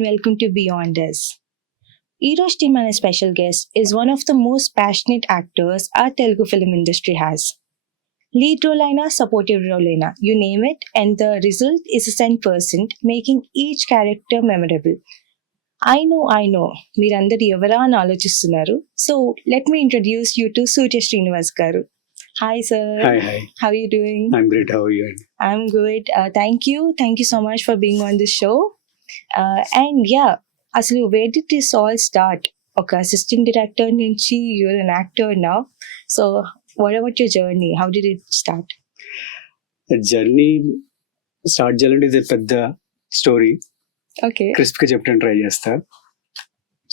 and welcome to Beyond Us. Eros team and a special guest is one of the most passionate actors our Telugu film industry has. Lead role aina, supportive role aina, you name it, and the result is a 100%, making each character memorable. I know, మీరందరూ ఎవరా అని ఆలోచిస్తున్నారు. So let me introduce you to Surya Srinivas garu. Hi sir. Hi. How are you doing? I'm great. How are you? I'm good. Thank you so much for being on this show. And yeah, అసలు where did this all start? ఒక assistant director నుంచి you're an actor now. So what about your journey? How did it start? Journey start చేయాలంటే ఇది పెద్ద story. Okay. క్రిస్ప్గా చెప్పడానికి try చేస్తా.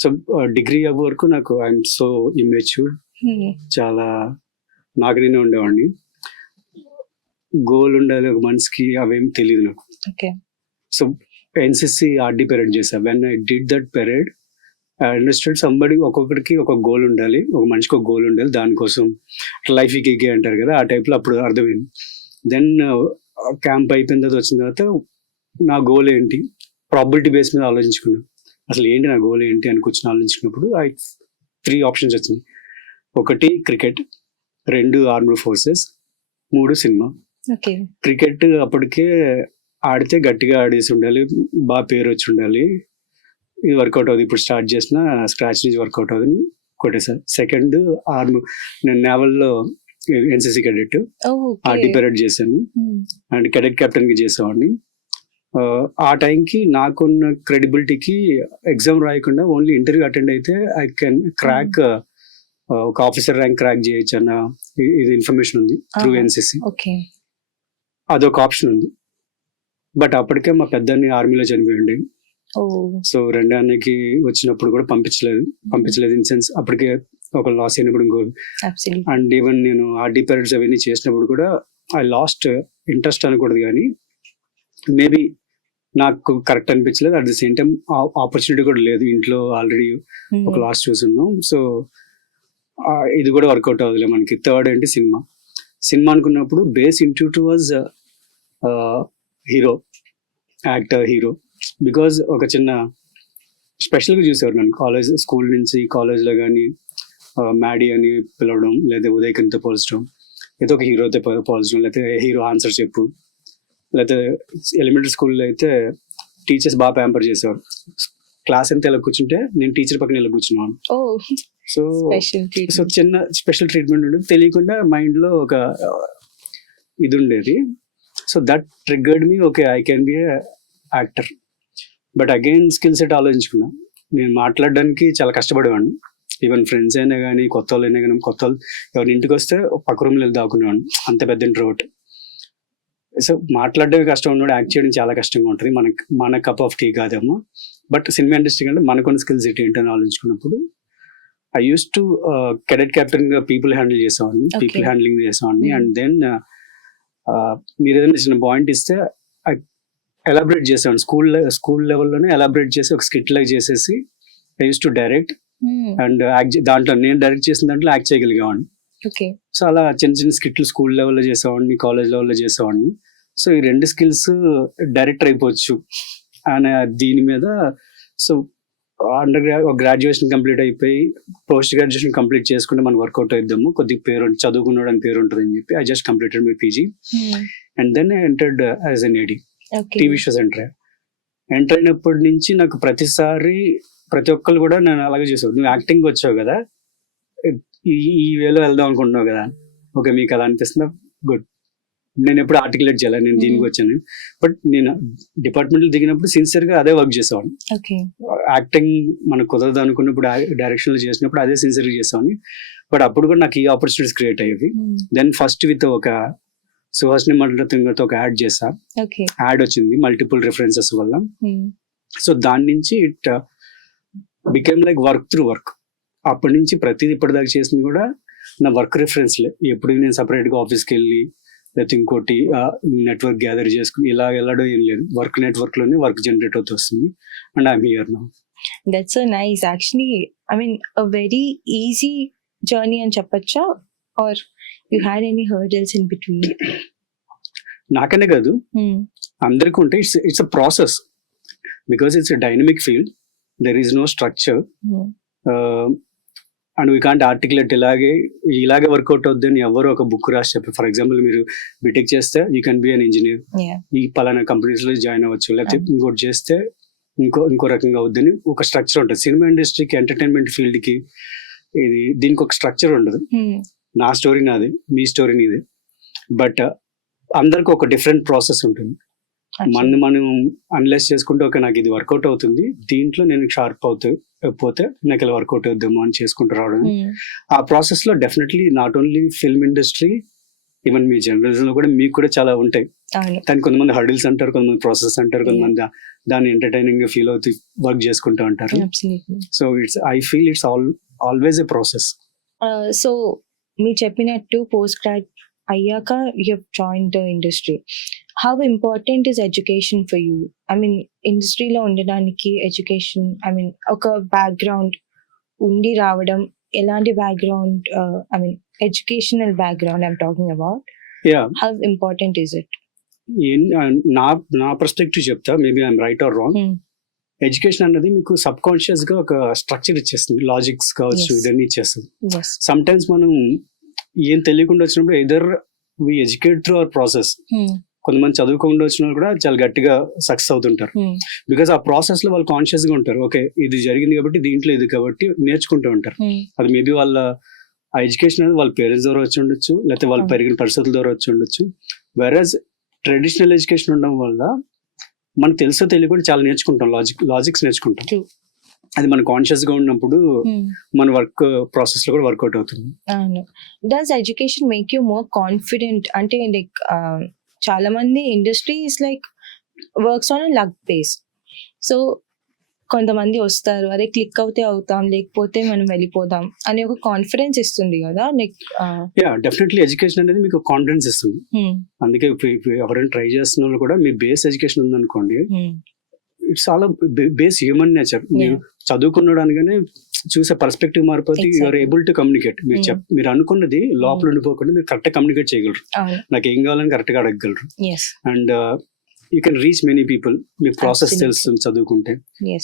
So degree అవ్వే వరకు నాకు ఐఎమ్ సో ఇమ్మెచ్యూర్, చాలా నాకు నేనే ఉండేవాడిని. గోల్ ఉండాలి ఒక మనిషికి, అవేం తెలియదు నాకు. Okay. So NCC RD parade చేశా. When I did that parade I understood somebody, ఒక్కొక్కడికి ఒక గోల్ ఉండాలి, ఒక మనిషికి ఒక గోల్ ఉండాలి, దానికోసం లైఫ్ ఇకే అంటారు కదా, ఆ టైప్లో అప్పుడు అర్థమైంది. దెన్ క్యాంప్ అయిపోయిన తర్వాత వచ్చిన తర్వాత నా గోల్ ఏంటి, ప్రాబిలిటీ బేస్ మీద ఆలోచించుకున్నాను. అసలు ఏంటి నా గోల్ ఏంటి అని కూర్చొని ఆలోచించుకున్నప్పుడు 3 ఆప్షన్స్ వచ్చినాయి. 1 cricket, 2 armed forces, 3 cinema. Okay. Cricket అప్పటికే ఆడితే గట్టిగా ఆడేసి ఉండాలి, బాగా పేరు వచ్చి ఉండాలి, ఇది వర్కౌట్ అవుతుంది. ఇప్పుడు స్టార్ట్ చేసిన స్క్రాచ్ నుంచి వర్కౌట్ అవుతుంది కొట్టేసారి. 2 ఆర్మ్, నేను నేవల్లో ఎన్సిసి కెడెట్ ఆర్టీ పెరేడ్ చేశాను అండ్ కెడెట్ కెప్టెన్ కి చేసేవాడిని. ఆ టైంకి నాకున్న క్రెడిబిలిటీకి ఎగ్జామ్ రాయకుండా ఓన్లీ ఇంటర్వ్యూ అటెండ్ అయితే ఐ కెన్ క్రాక్, ఒక ఆఫీసర్ ర్యాంక్ క్రాక్ చేయొచ్చు అన్న ఇది ఇన్ఫర్మేషన్ ఉంది త్రూ ఎన్సిసి. అదొక ఆప్షన్ ఉంది. బట్ అప్పటికే మా పెద్దని ఆర్మీలో చనిపోయింది. సో 2 అన్నకి వచ్చినప్పుడు కూడా పంపించలేదు ఇన్ సెన్స్ అప్పటికే ఒక లాస్ అయినప్పుడు ఇంకోటి. అండ్ ఈవెన్ నేను ఆర్డీ పెరేడ్స్ అవన్నీ చేసినప్పుడు కూడా ఐ లాస్ట్ ఇంట్రెస్ట్ అనకూడదు, కానీ మేబీ నాకు కరెక్ట్ అనిపించలేదు. At the same time opportunity కూడా లేదు, ఇంట్లో ఆల్రెడీ ఒక లాస్ట్ చూసున్నాం. సో ఇది కూడా వర్కౌట్ అవ్వదులే మనకి. 3rd ఏంటి సినిమా అనుకున్నప్పుడు base institute was actor hero. Because ఒక చిన్న స్పెషల్గా చూసేవారు నన్ను స్కూల్ నుంచి కాలేజ్లో కానీ మ్యాడీ అని పిలవడం, లేదా ఉదయకంతో పోల్చడం, లేదా ఒక హీరోతో పోల్చడం, లేకపోతే హీరో ఆన్సర్ చెప్పు, లేకపోతే ఎలిమెంటరీ స్కూల్లో అయితే టీచర్స్ బాగా ప్యాంపర్ చేసేవారు. క్లాస్ అంతా ఇలా కూర్చుంటే నేను టీచర్ పక్కన ఇలా కూర్చున్నాను. సో చిన్న స్పెషల్ ట్రీట్మెంట్ ఉండేది, తెలియకుండా మైండ్లో ఒక ఇది ఉండేది. So that triggered me, okay I can be actor. But again skill set ఆలోచించుకున్నా. నేను మాట్లాడడానికి చాలా కష్టపడేవాడిని. ఈవెన్ ఫ్రెండ్స్ అయినా కానీ, కొత్త వాళ్ళు అయినా కానీ, కొత్త వాళ్ళు ఎవరి ఇంటికి వస్తే పక్క రూమ్లో వెళ్ళి దాక్కునేవాడిని, అంత పెద్ద ఇంట్రోవర్ట్. సో మాట్లాడడమే కష్టం ఉన్నాడు, యాక్ట్ చేయడం చాలా కష్టంగా ఉంటుంది. మన కప్ ఆఫ్ టీ కాదేమో. బట్ సినిమా ఇండస్ట్రీ కంటే మనకున్న స్కిల్స్ ఏంటని ఆలోచించుకున్నప్పుడు I use to cadet captain గా పీపుల్ హ్యాండిల్ చేసేవాడిని, పీపుల్ హ్యాండ్లింగ్ చేసేవాడిని. అండ్ దెన్ మీరు ఏదైనా చిన్న పాయింట్ ఇస్తే ఎలాబరేట్ చేసేవాడిని. స్కూల్ లెవెల్లోనే ఎలాబరేట్ చేసి ఒక స్కిట్ లాగా చేసేసి I use to direct and దాంట్లో నేను డైరెక్ట్ చేసిన దాంట్లో యాక్ట్ చేయగలిగేవాడిని. సో అలా చిన్న స్కిట్లు స్కూల్ లెవెల్లో చేసేవాడిని, కాలేజ్ లెవెల్లో చేసేవాడిని. సో ఈ 2 స్కిల్స్ డైరెక్టర్ అయిపోవచ్చు అనే దీని మీద. సో గ్రాడ్యుయేషన్ కంప్లీట్ అయిపోయి పోస్ట్ గ్రాడ్యుయేషన్ కంప్లీట్ చేసుకుంటే మనం వర్కౌట్ అయిద్దాము, కొద్దిగా పేరు చదువుకున్నాడు అని పేరు ఉంటుంది అని చెప్పి I just completed my PG and then I entered as an AD TV shows. Enter అయినప్పటి నుంచి నాకు ప్రతి ఒక్కరు కూడా నేను అలాగే చేసావు, నువ్వు యాక్టింగ్ వచ్చావు కదా, ఈ వేలో వెళ్దాం అనుకుంటున్నావు కదా, ఓకే మీకు అలా అనిపిస్తుందా, గుడ్. నేను ఎప్పుడు ఆర్టికులేట్ చేయాలి, నేను దీనికి వచ్చాను. బట్ నేను డిపార్ట్మెంట్లో దిగినప్పుడు సిన్సియర్గా అదే వర్క్ చేసేవాడిని. యాక్టింగ్ మనకు కుదరదు అనుకున్నప్పుడు డైరెక్షన్లో చేసినప్పుడు అదే సిన్సియర్గా చేసేవాడిని. బట్ అప్పుడు కూడా నాకు ఈ ఆపర్చునిటీస్ క్రియేట్ అయ్యేవి. దెన్ ఫస్ట్ విత్ ఒక సుహాసిని మండలతో ఒక యాడ్ చేసా. యాడ్ వచ్చింది మల్టిపుల్ రిఫరెన్సెస్ వల్ల. సో దాని నుంచి it became like work through work. అప్పటి నుంచి ప్రతిదీ ఇప్పటిదాకా చేసింది కూడా నా వర్క్ రిఫరెన్స్లే. ఎప్పుడు నేను సపరేట్గా ఆఫీస్కి వెళ్ళి లేకపోతే ఇంకోటి నెట్వర్క్ గ్యాదర్ చేసుకుని ఇలా వెళ్ళడం ఏం లేదు. వర్క్ నెట్వర్క్లోనే వర్క్ జనరేట్ అవుతూ వస్తుంది and I'm here now. That's so nice. Actually, I mean, a very easy journey అని చెప్పచ్చా, or you had any hurdles in between? నాకనే కాదు అందరికీ ఉంటే it's a process. Because it's dynamic field, there is no structure and we can't articulate ఇలాగే work out అవుద్దని ఎవరు ఒక book రాసి చెప్పి. ఫర్ ఎగ్జాంపుల్ మీరు బీటెక్ చేస్తే you can be an engineer, ఈ పలానా కంపెనీస్ లో జాయిన్ అవ్వచ్చు, లేకపోతే ఇంకోటి చేస్తే ఇంకో రకంగా అవుద్దని ఒక స్ట్రక్చర్ ఉంటుంది. సినిమా ఇండస్ట్రీకి, ఎంటర్టైన్మెంట్ ఫీల్డ్ కి దీనికి ఒక స్ట్రక్చర్ ఉండదు. నా స్టోరీ నాది, మీ స్టోరీ నీది, బట్ అందరికి ఒక డిఫరెంట్ ప్రాసెస్ ఉంటుంది. మనం అనలైజ్ చేసుకుంటే ఓకే నాకు ఇది వర్కౌట్ అవుతుంది, దీంట్లో నేను షార్ప్ పోతే నాకు ఇలా వర్కౌట్ అవుద్దాము అని చేసుకుంటూ రావడం. ఆ ప్రాసెస్ లో definitely not only film industry, even me generation లో కూడా మీకు కూడా చాలా ఉంటాయి. దానికి కొంతమంది హర్డిల్స్ అంటారు, కొంతమంది ప్రాసెస్ అంటారు, కొంతమంది దాన్ని ఎంటర్టైనింగ్ గా ఫీల్ అవుతూ వర్క్ చేసుకుంటూ ఉంటారు. So I feel it's always a process. So మీరు చెప్పినట్టు పోస్ట్ గ్రాడ్ అయ్యాక you have joined the industry. How important is education for you? I mean ఇండస్ట్రీలో ఉండడానికి ఎడ్యుకేషన్, ఐ మీన్ ఒక బ్యాక్గ్రౌండ్ ఉండి రావడం, ఎలాంటి background, I mean educational background I'm talking about, how important is it? నా perspective చెప్తా, maybe I'm right are wrong. Education అన్నది మీకు సబ్ కాన్షియస్ గా ఒక స్ట్రక్చర్ ఇచ్చేస్తుంది, లాజిక్స్ కావచ్చు, ఇదన్నీ ఇచ్చేస్తుంది. సమ్ టైమ్స్ మనం ఏం తెలియకుండా వచ్చినప్పుడు either we educate through our process. కొంతమంది చదువుకుండా వచ్చిన వాళ్ళు కూడా చాలా గట్టిగా సక్సెస్ అవుతుంటారు, బికాస్ ఆ ప్రాసెస్ లో వాళ్ళు కాన్షియస్ గా ఉంటారు. ఓకే ఇది జరిగింది కాబట్టి దీంట్లో ఇది కాబట్టి నేర్చుకుంటూ ఉంటారు. అది మేబీ వాళ్ళ ఆ ఎడ్యుకేషన్ అనేది వాళ్ళ పేరెంట్స్ ద్వారా వచ్చి ఉండొచ్చు, లేకపోతే వాళ్ళు పెరిగిన పరిస్థితుల ద్వారా వచ్చి ఉండొచ్చు. వెరస్ ట్రెడిషనల్ ఎడ్యుకేషన్ ఉండడం వల్ల మనకు తెలుసో తెలియకుండా చాలా నేర్చుకుంటాం, లాజిక్స్ నేర్చుకుంటాం. అది మన కాన్షియస్ గా ఉన్నప్పుడు మన వర్క్ ప్రాసెస్ లో కూడా వర్కౌట్ అవుతుంది. Does education make you more confident? అంటే లైక్ చాలా మంది industry is like works on luck base. So కొంతమంది వస్తారు, అదే క్లిక్ అవుతే అవుతాం, లేకపోతే మనం వెళ్ళిపోదాం అనే ఒక కాన్ఫిడెన్స్ ఇస్తుంది కదా. లైక్ డెఫినెట్లీ ఎడ్యుకేషన్ అనేది మీకు కాన్ఫిడెన్స్ ఇస్తుంది. అందుకే ఎవరైనా ట్రై చేస్తున్న వాళ్ళు కూడా మీ బేస్ ఎడ్యుకేషన్ ఉందనుకోండి, it's all base human nature. మీరు చదువుకున్నాడనగానే చూసే పర్స్పెక్టివ్ మారిపోతే యూఆర్ ఏబుల్ టు కమ్యూనికేట్. మీరు అనుకున్నది లోపల ఉండిపోకుండా మీరు కరెక్ట్ కమ్యూనికేట్ చేయగలరు, నాకు ఏం కావాలని కరెక్ట్ గా అడగగలరు. And you can reach many people, మీకు ప్రాసెస్ తెలుస్తుంది చదువుకుంటే.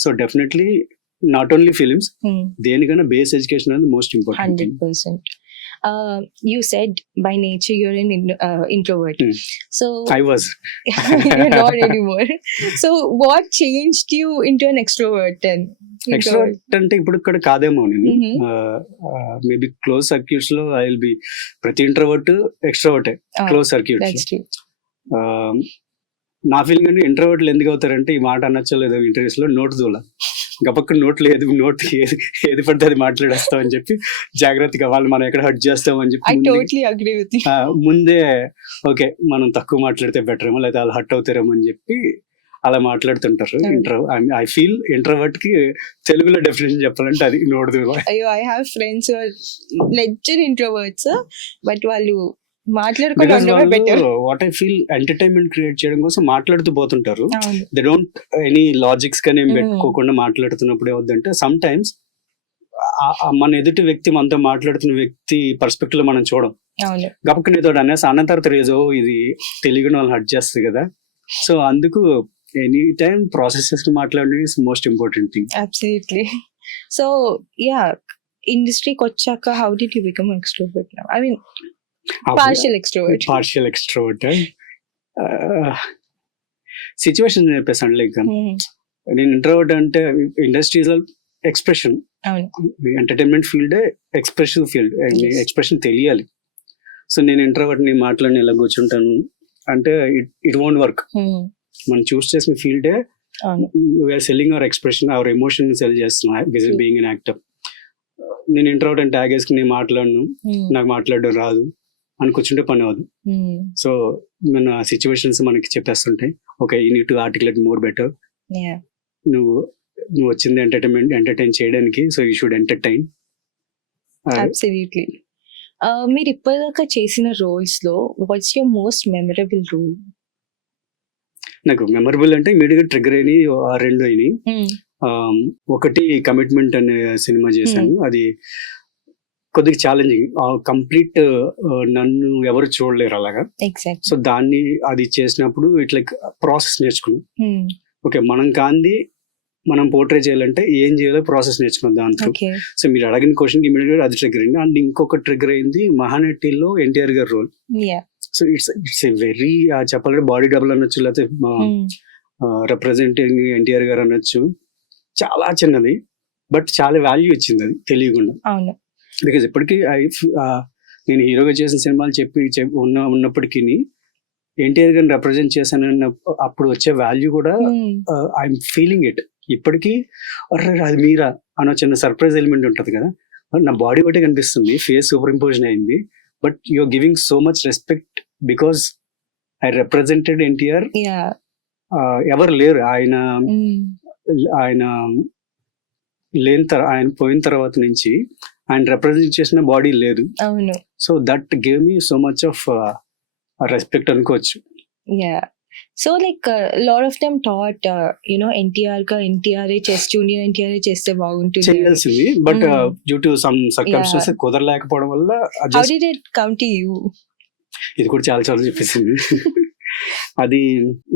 So definitely not only films, దేనికైనా బేస్ ఎడ్యుకేషన్ అనేది most important. 100%. You said by nature you're an introvert. So I was. You're not anymore. So what changed you into an extrovert then? Extrovert అంటే ఇప్పుడు ఇక్కడ కాదేమో నేను. Maybe close circuits లో I will be ప్రతి introvert extrovert close circuits. నా feeling అంటే ఇంట్రోవర్ట్లు ఎందుకు అవుతారంటే, ఈ మాట అనొచ్చో లేదో ఇంటర్వ్యూస్ లో, నోటు దూల గబక్క నోట్ లేదు, నోట్ ఏది పడితే అది మాట్లాడేస్తాం అని చెప్పి జాగ్రత్తగా వాళ్ళు మనం ఎక్కడ హర్ట్ చేస్తాం అని చెప్పి ముందే ఓకే మనం తక్కువ మాట్లాడితే బెటర్ ఏమో, లేదా వాళ్ళు హర్ట్ అవుతారేమో అని చెప్పి అలా మాట్లాడుతుంటారు. ఐ ఫీల్ ఇంట్రోవర్ట్ కి తెలుగులో డెఫినేషన్ చెప్పాలంటే అది నోట్ దూల. అయ్యో, I have friends legend introverts, but వాళ్ళు what I feel entertainment create చేయడం కోసం మాట్లాడుతూ పోతుంటారు. దే డోంట్ ఎనీ లాజిక్స్ కానీ ఏం పెట్టుకోకుండా మాట్లాడుతున్నప్పుడు ఏవద్దంటే సమ్ టైమ్స్ మన ఎదుటి వ్యక్తి మనతో మాట్లాడుతున్న వ్యక్తి పర్స్పెక్టివ్ లో మనం చూడం. గప్పక నీతో అనేసి అన్న తర్వాత ఏదో ఇది తెలియని వాళ్ళు హర్ట్ చేస్తుంది కదా. సో అందుకు ఎనీ టైం ప్రాసెస్ మాట్లాడడం is most important thing. Absolutely. So yeah, ఇండస్ట్రీకి వచ్చాక how did you become extrovert now? I mean partial extrovert situation చెప్పేసాను. లైక్ నేను ఇంట్రోవర్ట్ అంటే ఇండస్ట్రీలో expression, entertainment field expressive field, expression తెలియాలి. సో నేను ఇంట్రోవర్ట్ ని మాట్లాడిన ఇలా కూర్చుంటాను అంటే ఇట్ వోంట్ వర్క్. మనం చూస్ చేసిన ఫీల్డే we are selling our expression, our emotion sell చేస్తున్నాం బీయింగ్ ఎన్ యాక్టర్. నేను ఇంట్రోవర్ట్ అంటే ట్యాగ్ వేసుకుని మాట్లాడను, నాకు మాట్లాడడం రాదు అని కూర్చుంటే పని అవ్వదు. సో మన సిచ్యువేషన్స్ మనకి చెప్పేస్తుంటాయి, okay you need to articulate more better. నువ్వు వచ్చింది ఎంటర్టైన్ చేయడానికి, so you should entertain. Absolutely. మీరు ఇప్పటిదాకా చేసిన రోల్స్ లో what's your most memorable role? నాకు మెమరబుల్ అంటే ఇమీడియట్ గా ట్రిగర్ అయినాయి రెండు అయినాయి. ఒకటి కమిట్మెంట్ అనే సినిమా చేశాను, అది కొద్దిగా ఛాలెంజింగ్, కంప్లీట్ నన్ను ఎవరు చూడలేరు అలాగా. సో దాన్ని అది చేసినప్పుడు ఇట్ లైక్ ప్రాసెస్ నేర్చుకున్నాం. ఓకే మనం కాంది మనం పోర్ట్రే చేయాలంటే ఏం చేయాలో ప్రాసెస్ నేర్చుకున్నాం దాంతో. ఓకే. సో మీరు అడిగిన క్వశ్చన్ ఇమీడియట్ అది ట్రిగర్ అయింది. అండ్ ఇంకొక ట్రిగర్ అయింది మహానటిలో ఎన్టీఆర్ గారి role. Yeah. So it's a very చెప్పాలంటే బాడీ డబుల్ అనొచ్చు, లేకపోతే రిప్రజెంటింగ్ ఎన్టీఆర్ గారు అనొచ్చు. చాలా చిన్నది బట్ చాలా వాల్యూ ఇచ్చింది అది తెలియకుండా. అవును. బికాజ్ ఎప్పటికీ నేను హీరోగా చేసిన సినిమాలు ఉన్నప్పటికీ ఎన్టీఆర్ గారిని రిప్రజెంట్ చేశానన్న అప్పుడు వచ్చే వాల్యూ కూడా ఐఎమ్ ఫీలింగ్ ఇట్ ఇప్పటికీ. అర్రే అది మీరా అన్న చిన్న సర్ప్రైజ్ ఎలిమెంట్ ఉంటుంది కదా, నా బాడీ బట్టే కనిపిస్తుంది, ఫేస్ సూపర్ ఇంపోజన్ అయింది, but you're giving so much respect because I represented NTR. ఎవరు లేరు ఆయన ఆయన పోయిన తర్వాత నుంచి ఆయన రిప్రజెంట్ చేసిన బాడీ లేదు. అవును. So that gave me so much of respect అనుకోవచ్చు. Yeah. So like lot of them thought NTR junior NTR చేస్తే బాగుంటుంది చేయాల్సింది, but due to some circumstances కుదరలేకపోవడం వల్ల how did it come to you? ఇది కూడా చాలా చాలా చెప్పేసింది. అది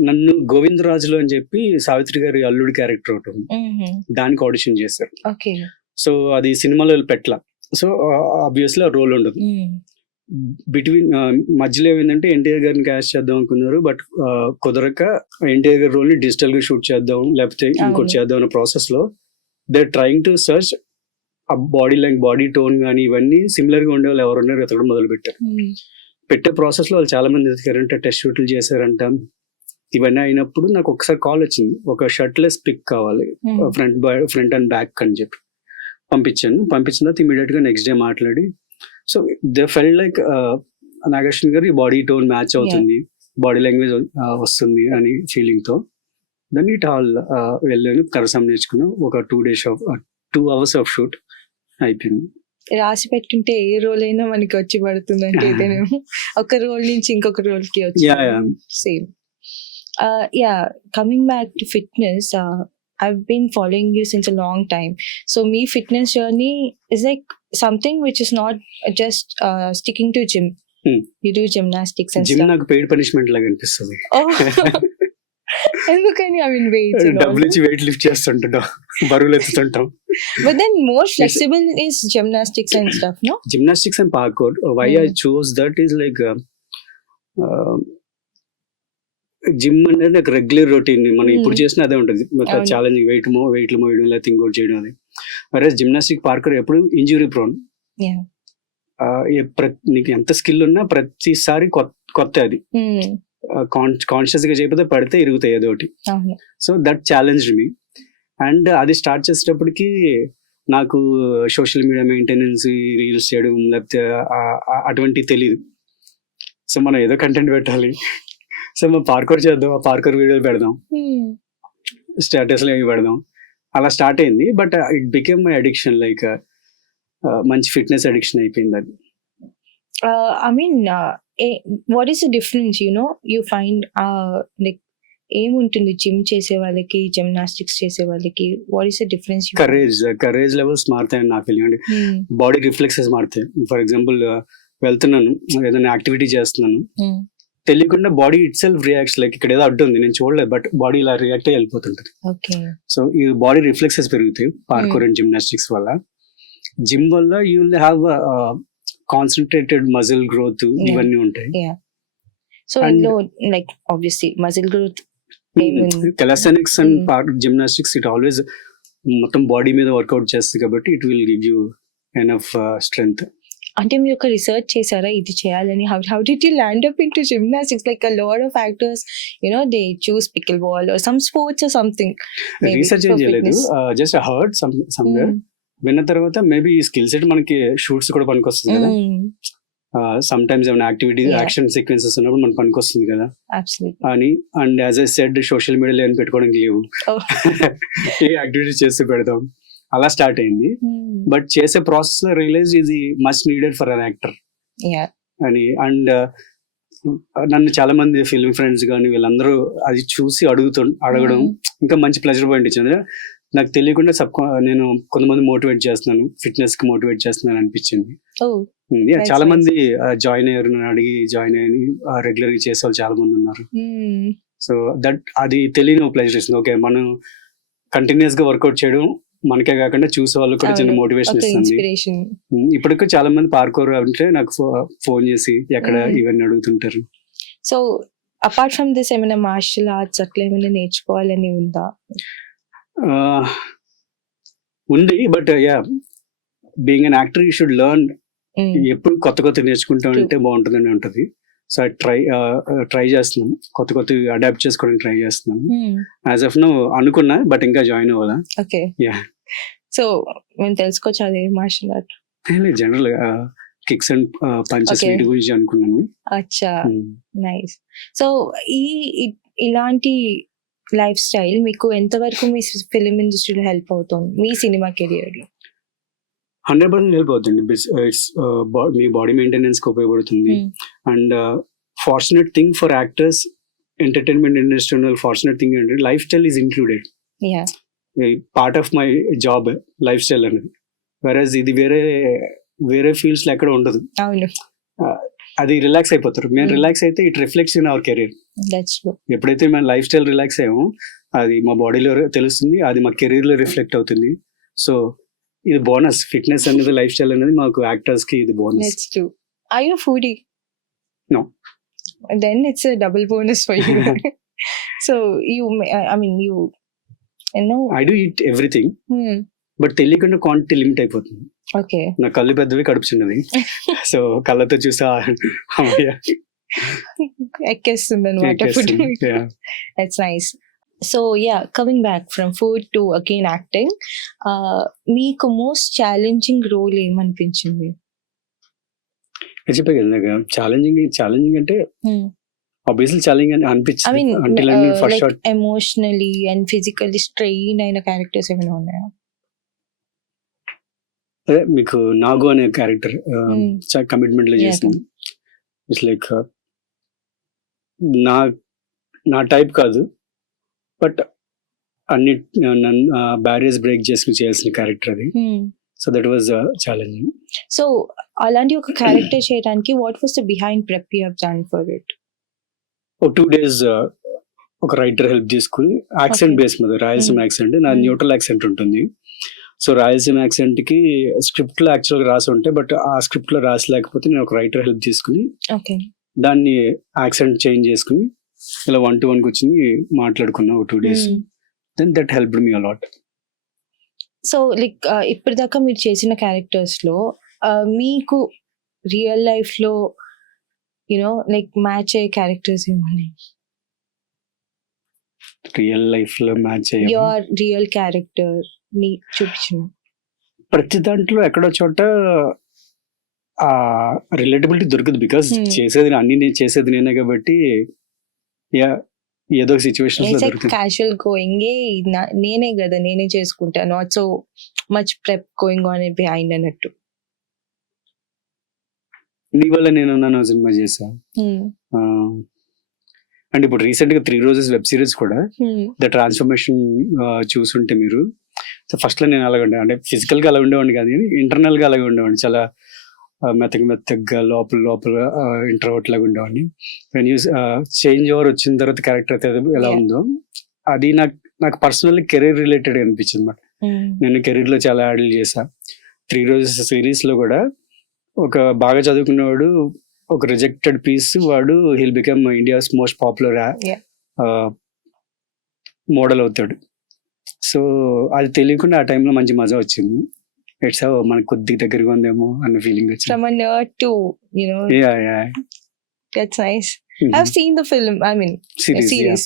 నన్ను గోవిందరాజులు అని చెప్పి సావిత్రి గారి అల్లుడి క్యారెక్టర్ ఒకటి ఉంది, దానికి ఆడిషన్ చేశారు. ఓకే. సో అది సినిమాలో పెట్టల, సో ఆబ్వియస్లీ ఆ రోల్ ఉండదు. బిట్వీన్ మధ్యలో ఏమైందంటే ఎన్టీఆర్ గారిని క్యాస్ట్ చేద్దాం అనుకున్నారు, బట్ కుదరక ఎన్టీఆర్ గారి రోల్ ని డిజిటల్ గా షూట్ చేద్దాం లేకపోతే ఇంకోటి చేద్దాం అనే ప్రాసెస్ లో దే ట్రైంగ్ టు సర్చ్ ఆ బాడీ టోన్ కానీ ఇవన్నీ సిమిలర్ గా ఉండే వాళ్ళు ఎవరున్నారు ఎతకడం మొదలు పెట్టారు. పెట్టే ప్రాసెస్ లో వాళ్ళు చాలా మంది ఎతికారంట, టెస్ట్ షూట్లు చేశారంట. ఇవన్నీ అయినప్పుడు నాకు ఒకసారి కాల్ వచ్చింది, ఒక షర్ట్లెస్ పిక్ కావాలి ఫ్రంట్ అండ్ బ్యాక్ అని చెప్పి పంపించాను. పంపించిన తర్వాత ఇమీడియట్ గా నెక్స్ట్ డే మాట్లాడి, so they felt like Nageshwar గారి బాడీ టోన్ మ్యాచ్ అవుతుంది, బాడీ లాంగ్వేజ్ వస్తుంది అని ఫీలింగ్ తో దాన్ని ఇట్ ఆల్ వెళ్ళాను. కరసం నేర్చుకున్నాను. ఒక 2 hours ఆఫ్ షూట్ అయిపోయింది. రాసి పెట్టుంటే ఏ రోల్ అయినా మనకి వచ్చి పడుతుంది అంటే ఒక రోల్ నుంచి ఇంకొక రోల్ కి వచ్చి same. Coming back to fitness, I've been following you since a long time. So me fitness journey is like something which is not just sticking to gym. You do gymnastics and gym stuff. నాకు paid punishment లాగా అనిపిస్తుంది. ఎందుకని? I mean weights and all. డబ్బులు ఇచ్చి weight lift చేస్తుంటాం, బరువులు ఎత్తుతుంటాం. But then more flexible is gymnastics and stuff, no? Gymnastics and parkour. Why I chose that is like gym అనేది నాకు రెగ్యులర్ రొటీన్, మనం ఇప్పుడు చేసిన అదే ఉంటుంది, ఛాలెంజింగ్ వెయిట్లు మోయడం లేకపోతే ఇంకోటి చేయడం. అది వరే జిమ్నాస్టిక్ పార్కర్ ఎప్పుడు ఇంజురీ ప్రోన్. నీకు ఎంత స్కిల్ ఉన్నా ప్రతిసారి కొత్త అది కాన్షియస్ గా చేయకపోతే పడితే ఇరుగుతాయి ఏదో ఒకటి. So that challenge me. And అది స్టార్ట్ చేసేటప్పటికి నాకు సోషల్ మీడియా మెయింటెనెన్స్, రీల్స్ చేయడం లేకపోతే అటువంటి తెలియదు. సో మనం ఏదో కంటెంట్ పెట్టాలి, సో మనం పార్కౌర్ చేద్దాం, ఆ పార్కౌర్ వీడియోలు పెడదాం, స్టేటస్ లో పెడదాం, అలా స్టార్ట్ అయింది. But it became my addiction, like మంచి ఫిట్నెస్ అడిక్షన్ అయిపోయింది అది. I mean, what is the difference, you find like ఏముంటుంది జిమ్ చేసే వాళ్ళకి, జిమ్నాస్టిక్స్ చేసే వాళ్ళకి? What is the difference? Courage levels మారుతాయని నా ఫీలింగ్ అండి. బాడీ రిఫ్లెక్సెస్ మారుతాయి. ఫర్ ఎగ్జాంపుల్ వెళ్తున్నాను, ఏదైనా యాక్టివిటీ చేస్తున్నాను, తెలియకుండా body itself reacts, like ఇక్కడ ఏదో అడ్డు ఉంది నేను చూడలేదు బట్ బాడీ ఇలా రియాక్ట్ అయ్యి వెళ్ళిపోతుంటది. సో ఈ బాడీ రిఫ్లెక్సెస్ పెరుగుతాయి పార్కౌర్ అండ్ జిమ్నాస్టిక్స్ వల్ల. జిమ్ వల్ల you will have concentrated muscle growth, ఇవన్నీ ఉంటాయి. So like obviously muscle growth, calisthenics and gymnastics, it always మొత్తం బాడీ మీద వర్కౌట్ చేస్తుంది కాబట్టి it will give you enough strength. అంటే మీరు ఒక రీసెర్చ్ చేశారా ఇది చేయాలని? How did you land up into gymnastics? Like a lot of actors, they choose pickleball or some sports or something. Research ఏం చేయలేదు, జస్ట్ హర్డ్ సమ్వేర్. విన్న తర్వాత మేబీ ఈ స్కిల్ సెట్ మనకి షూట్స్ కూడా పనికొస్తుంది కదా, సమ్ టైమ్స్ ఏమైనా యాక్టివిటీ యాక్షన్ సీక్వెన్సెస్ ఉన్నప్పుడు మనకు పనికొస్తుంది కదా అని. And as I said social మీడియాలో ఏం పెట్టుకోవడానికి లేవు, ఏ యాక్టివిటీ చేస్తూ పెడదాం, అలా స్టార్ట్ అయింది. బట్ చేసే ప్రాసెస్ లో రియలైజ్ ఇది must needed for an actor అని. అండ్ నన్ను చాలా మంది ఫిల్మ్ ఫ్రెండ్స్ కానీ వీళ్ళందరూ అది చూసి అడగడం ఇంకా మంచి ప్లెజర్ పాయింట్ ఇచ్చింది. నాకు తెలియకుండా నేను కొంతమంది మోటివేట్ చేస్తున్నాను, ఫిట్నెస్ కి మోటివేట్ చేస్తున్నాను అనిపించింది. చాలా మంది జాయిన్ అయ్యారు, నన్ను అడిగి జాయిన్ అయ్యి రెగ్యులర్ గా చేసే వాళ్ళు చాలా మంది ఉన్నారు. సో దట్ అది తెలియని ప్లెజర్ ఇస్తుంది. ఓకే, మనం కంటిన్యూస్ గా వర్కౌట్ చేయడం మనకే కాకుండా చూసే వాళ్ళకి కూడా చిన్న మోటివేషన్ ఒక ఇస్తుంది. ఇన్స్పిరేషన్. ఇప్పటికీ చాలా మంది పార్కోర్ అంటే నాకు ఫోన్ చేసి ఎక్కడ Mm. ఇవన్నీ అడుగుతుంటారు. సో అపార్ట్ ఫ్రమ్ దిస్ ఏమైనా మార్షల్ ఆర్ట్స్ అట్లా ఏమైనా నేర్చుకోవాలని ఉందా? ఉంది, but yeah being an actor you should learn. ఎప్పుడు కొత్త కొత్త నేర్చుకుంటా ఉంటే బాగుంటుందని ఉంటుంది. సో ట్రై చేస్తున్నాను, కొత్త కొత్త అడాప్ట్ చేసుకోవడానికి ట్రై చేస్తున్నాను. యాజ్ ఆఫ్ నో అనుకున్నా, బట్ ఇంకా జాయిన్ అవ్వాలా. ఓకే. యా సో మేము తెలుసుకోవచ్చు అది martial art. General kicks and punches Okay. వీటి గురించి అనుకున్నాను. అచ్చా, నైస్. సో ఇలాంటి లైఫ్ స్టైల్ మీకు ఎంతవరకు మీ ఫిలిం ఇండస్ట్రీలో హెల్ప్ అవుతుంది మీ సినిమా కెరియర్ లో? 100% హెల్ప్ అవుతుంది. ఇట్స్ మీ బాడీ మెయింటెనెన్స్ కి ఉపయోగపడుతుంది. And fortunate thing for actors, entertainment industry fortunate thing అంటే life style is included. Yeah, part of my job life style అనేది. వెరస్ ఇది వేరే ఫీల్డ్స్ లో ఎక్కడ ఉండదు. అవును, అది రిలాక్స్ అయిపోతారు. మేము రిలాక్స్ అయితే it reflects in our career. That's true. ఎప్పుడైతే మన లైఫ్ స్టైల్ రిలాక్స్ అయ్యామో అది మా బాడీలో తెలుస్తుంది, అది మా కెరీర్ లో రిఫ్లెక్ట్ అవుతుంది. సో ఇది బోనస్. ఫిట్నెస్ అనేది, లైఫ్ స్టైల్ అనేది మాకు యాక్టర్స్ కి ఇది bonus. That's true. Are you foodie? No. Then it's a double bonus for you. So you know. I do eat everything, but తెలియకుండా క్వాంటిటీ లిమిట్ అయిపోతుంది. Okay. నా కళ్ళు పెద్దవి, కడుపు చిన్నది. సో కళ్ళతో చూసా ఎక్కేస్తుంది అనమాట food. That's nice. So yeah, coming back from food to again acting, మీకు మోస్ట్ ఛాలెంజింగ్ రోల్ ఏమనిపించింది? చెప్పా కదా, ఛాలెంజింగ్ అంటే ఆబ్వియస్లీ ఛాలెంజింగ్ అని I అనిపించింది. mean, Until first like shot emotionally and physically strain అయిన క్యారెక్టర్స్ ఏమైనా ఉన్నాయా? అదే మీకు నాగు అనే క్యారెక్టర్ కమిట్మెంట్ లో Yeah. చేసింది. ఇట్స్ లైక్ నా టైప్ కాదు, బట్ అన్ని బ్యారియర్స్ బ్రేక్ చేసుకుని చేయాల్సిన క్యారెక్టర్ అది. So that was challenging. So అలాంటి ఒక క్యారెక్టర్ చేయడానికి what was the behind prep you have done for it? ఒక 2 days ఒక రైటర్ హెల్ప్ తీసుకుని యాక్సెంట్ Okay. బేస్ మీద, రాయలసీమ యాక్సెంట్, నా న్యూట్రల్ యాక్సెంట్ ఉంటుంది. సో రాయలసీమ యాక్సెంట్ కి స్క్రిప్ట్ లో యాక్చువల్ గా రాసి ఉంటే, బట్ ఆ స్క్రిప్ట్ లో రాసలేకపోతే నేను ఒక రైటర్ హెల్ప్ తీసుకుని ఓకే, దాన్ని యాక్సెంట్ చేంజ్ చేసుకుని ఇలా 1-to-1 కూర్చుని మాట్లాడుకున్నా ఒక 2 days. Then that helped me a lot. So like ఇప్పటిదాకా మీరు చేసిన క్యారెక్టర్స్ లో మీకు రియల్ లైఫ్ లో యునో లైక్ మ్యాచ్ అయ్యే క్యారెక్టర్స్ ఏమున్నాయి? రియల్ లైఫ్ లో మ్యాచ్ అయ్యాయి. యువర్ రియల్ క్యారెక్టర్ ని చూపించిన ప్రతి దాంట్లో ఎక్కడో చోట ఆ రిలేటబిలిటీ దొరకదు. బికాస్ నేను చేసేది నేనే కాబట్టి ఏదో ఒక సిచ్యువేషన్స్ లో దొరుకుతుంది. క్యాజువల్ గోయింగ్, నేనే కదా, నేనే చేసుకుంటా, not so much prep going on behind అన్నట్టు. నీ వల్ల నేను సినిమా చేసా. అండ్ ఇప్పుడు రీసెంట్ గా 3 Roses వెబ్ సిరీస్ కూడా ద ట్రాన్స్ఫర్మేషన్ చూసుంటే మీరు, సో ఫస్ట్ లో నేను అలాగే ఉండే, అంటే ఫిజికల్ గా అలా ఉండేవాడిని కాదు, ఇంటర్నల్ గా అలాగే ఉండేవాడిని. చాలా మెత్తగా లోపల ఇంట్రోవర్ట్ లాగా ఉండేవాడిని. చేంజ్ ఓవర్ వచ్చిన తర్వాత క్యారెక్టర్ అయితే ఎలా ఉందో అది నాకు పర్సనల్లీ కెరీర్ రిలేటెడ్ అనిపించింది అనమాట. నేను కెరీర్ లో చాలా యాడ్లు చేసా. 3 Roses సిరీస్ లో కూడా ఒక బాగా చదువుకున్నవాడు, ఒక రిజెక్టెడ్ పీస్ వాడు, hill become India's most popular model అవుతాడు. సో అది తెలియకుండా ఆ టైంలో మంచి మజా వచ్చింది. ఇట్స్ మనకు కొద్దిగా దగ్గరగా ఉందేమో అన్న ఫీలింగ్ వచ్చింది. From a nerd to, you know, that's nice. I've seen the film, I mean, series.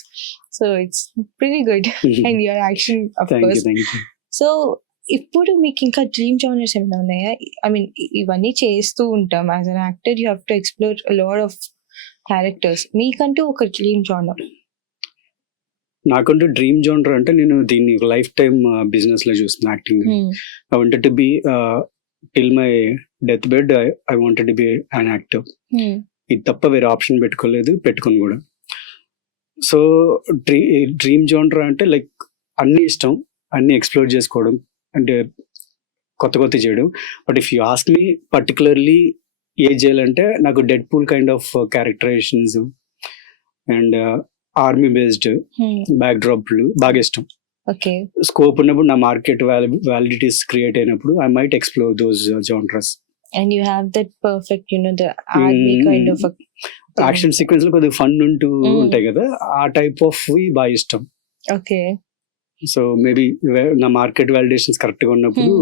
So it's pretty good. And your action, of course. Thank you. So ఇప్పుడు మీకు ఇంకా డ్రీమ్ జానర్స్ ఏమైనా ఉన్నాయా? ఐ మీన్ ఇవన్నీ చేస్తూ ఉంటాం as an actor, you have to explore lot of characters. మీకంటూ ఒక డ్రీమ్ జానర్? నాకంటూ డ్రీమ్ జోనర్ అంటే నేను దీన్ని లైఫ్ టైమ్ బిజినెస్ లో చూస్తున్నా acting. I wanted to be till my death bed I wanted to be an actor. ఇది తప్ప వేరే ఆప్షన్ పెట్టుకొని కూడా. సో డ్రీమ్ జోనర్ అంటే లైక్ అన్ని ఇష్టం, అన్ని ఎక్స్ప్లోర్ చేసుకోవడం, అంటే కొత్త చేయడం. But if you ask me particularly ఏ చేయాలంటే నాకు dead pool kind of characterizations and army based back డ్రాప్లు బాగా ఇష్టం. Okay. స్కోప్ ఉన్నప్పుడు నా మార్కెట్ వ్యాలిడిటీస్ క్రియేట్ అయినప్పుడు I might explore those genres. And you have that perfect, the army kind of a thing. Action sequence లో కొద్దిగా fun ఉంటూ Mm. ఉంటాయి కదా, ఆ టైప్ ఆఫ్ బాగా ఇష్టం. Okay. సో మేబీ నా మార్కెట్ వ్యాలిడేషన్స్ కరెక్ట్ గా ఉన్నప్పుడు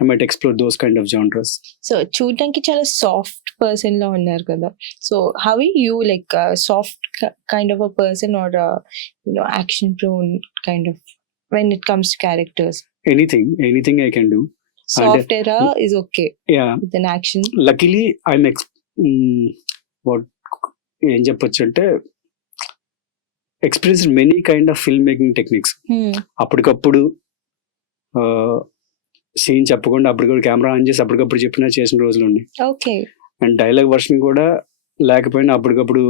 I might explore those kind of genres. So చూడడానికి చాలా సాఫ్ట్ పర్సన్ లా ఉన్నారు కదా. So how you like soft kind of a person are action prone kind of when it comes to characters? Anything I can do. Soft era is okay yeah, with an action. Luckily I'm what ఏం చెప్పొచ్చు అంటే experience many kind of film making techniques. అప్పటికప్పుడు scene చెప్పకుండా అప్పటికప్పుడు camera on చేసి అప్పటికప్పుడు చెప్పినా చేసిన రోజులు ఉన్నాయి. Okay. అండ్ డైలాగ్ వర్షన్ కూడా లేకపోయినా అప్పటికప్పుడు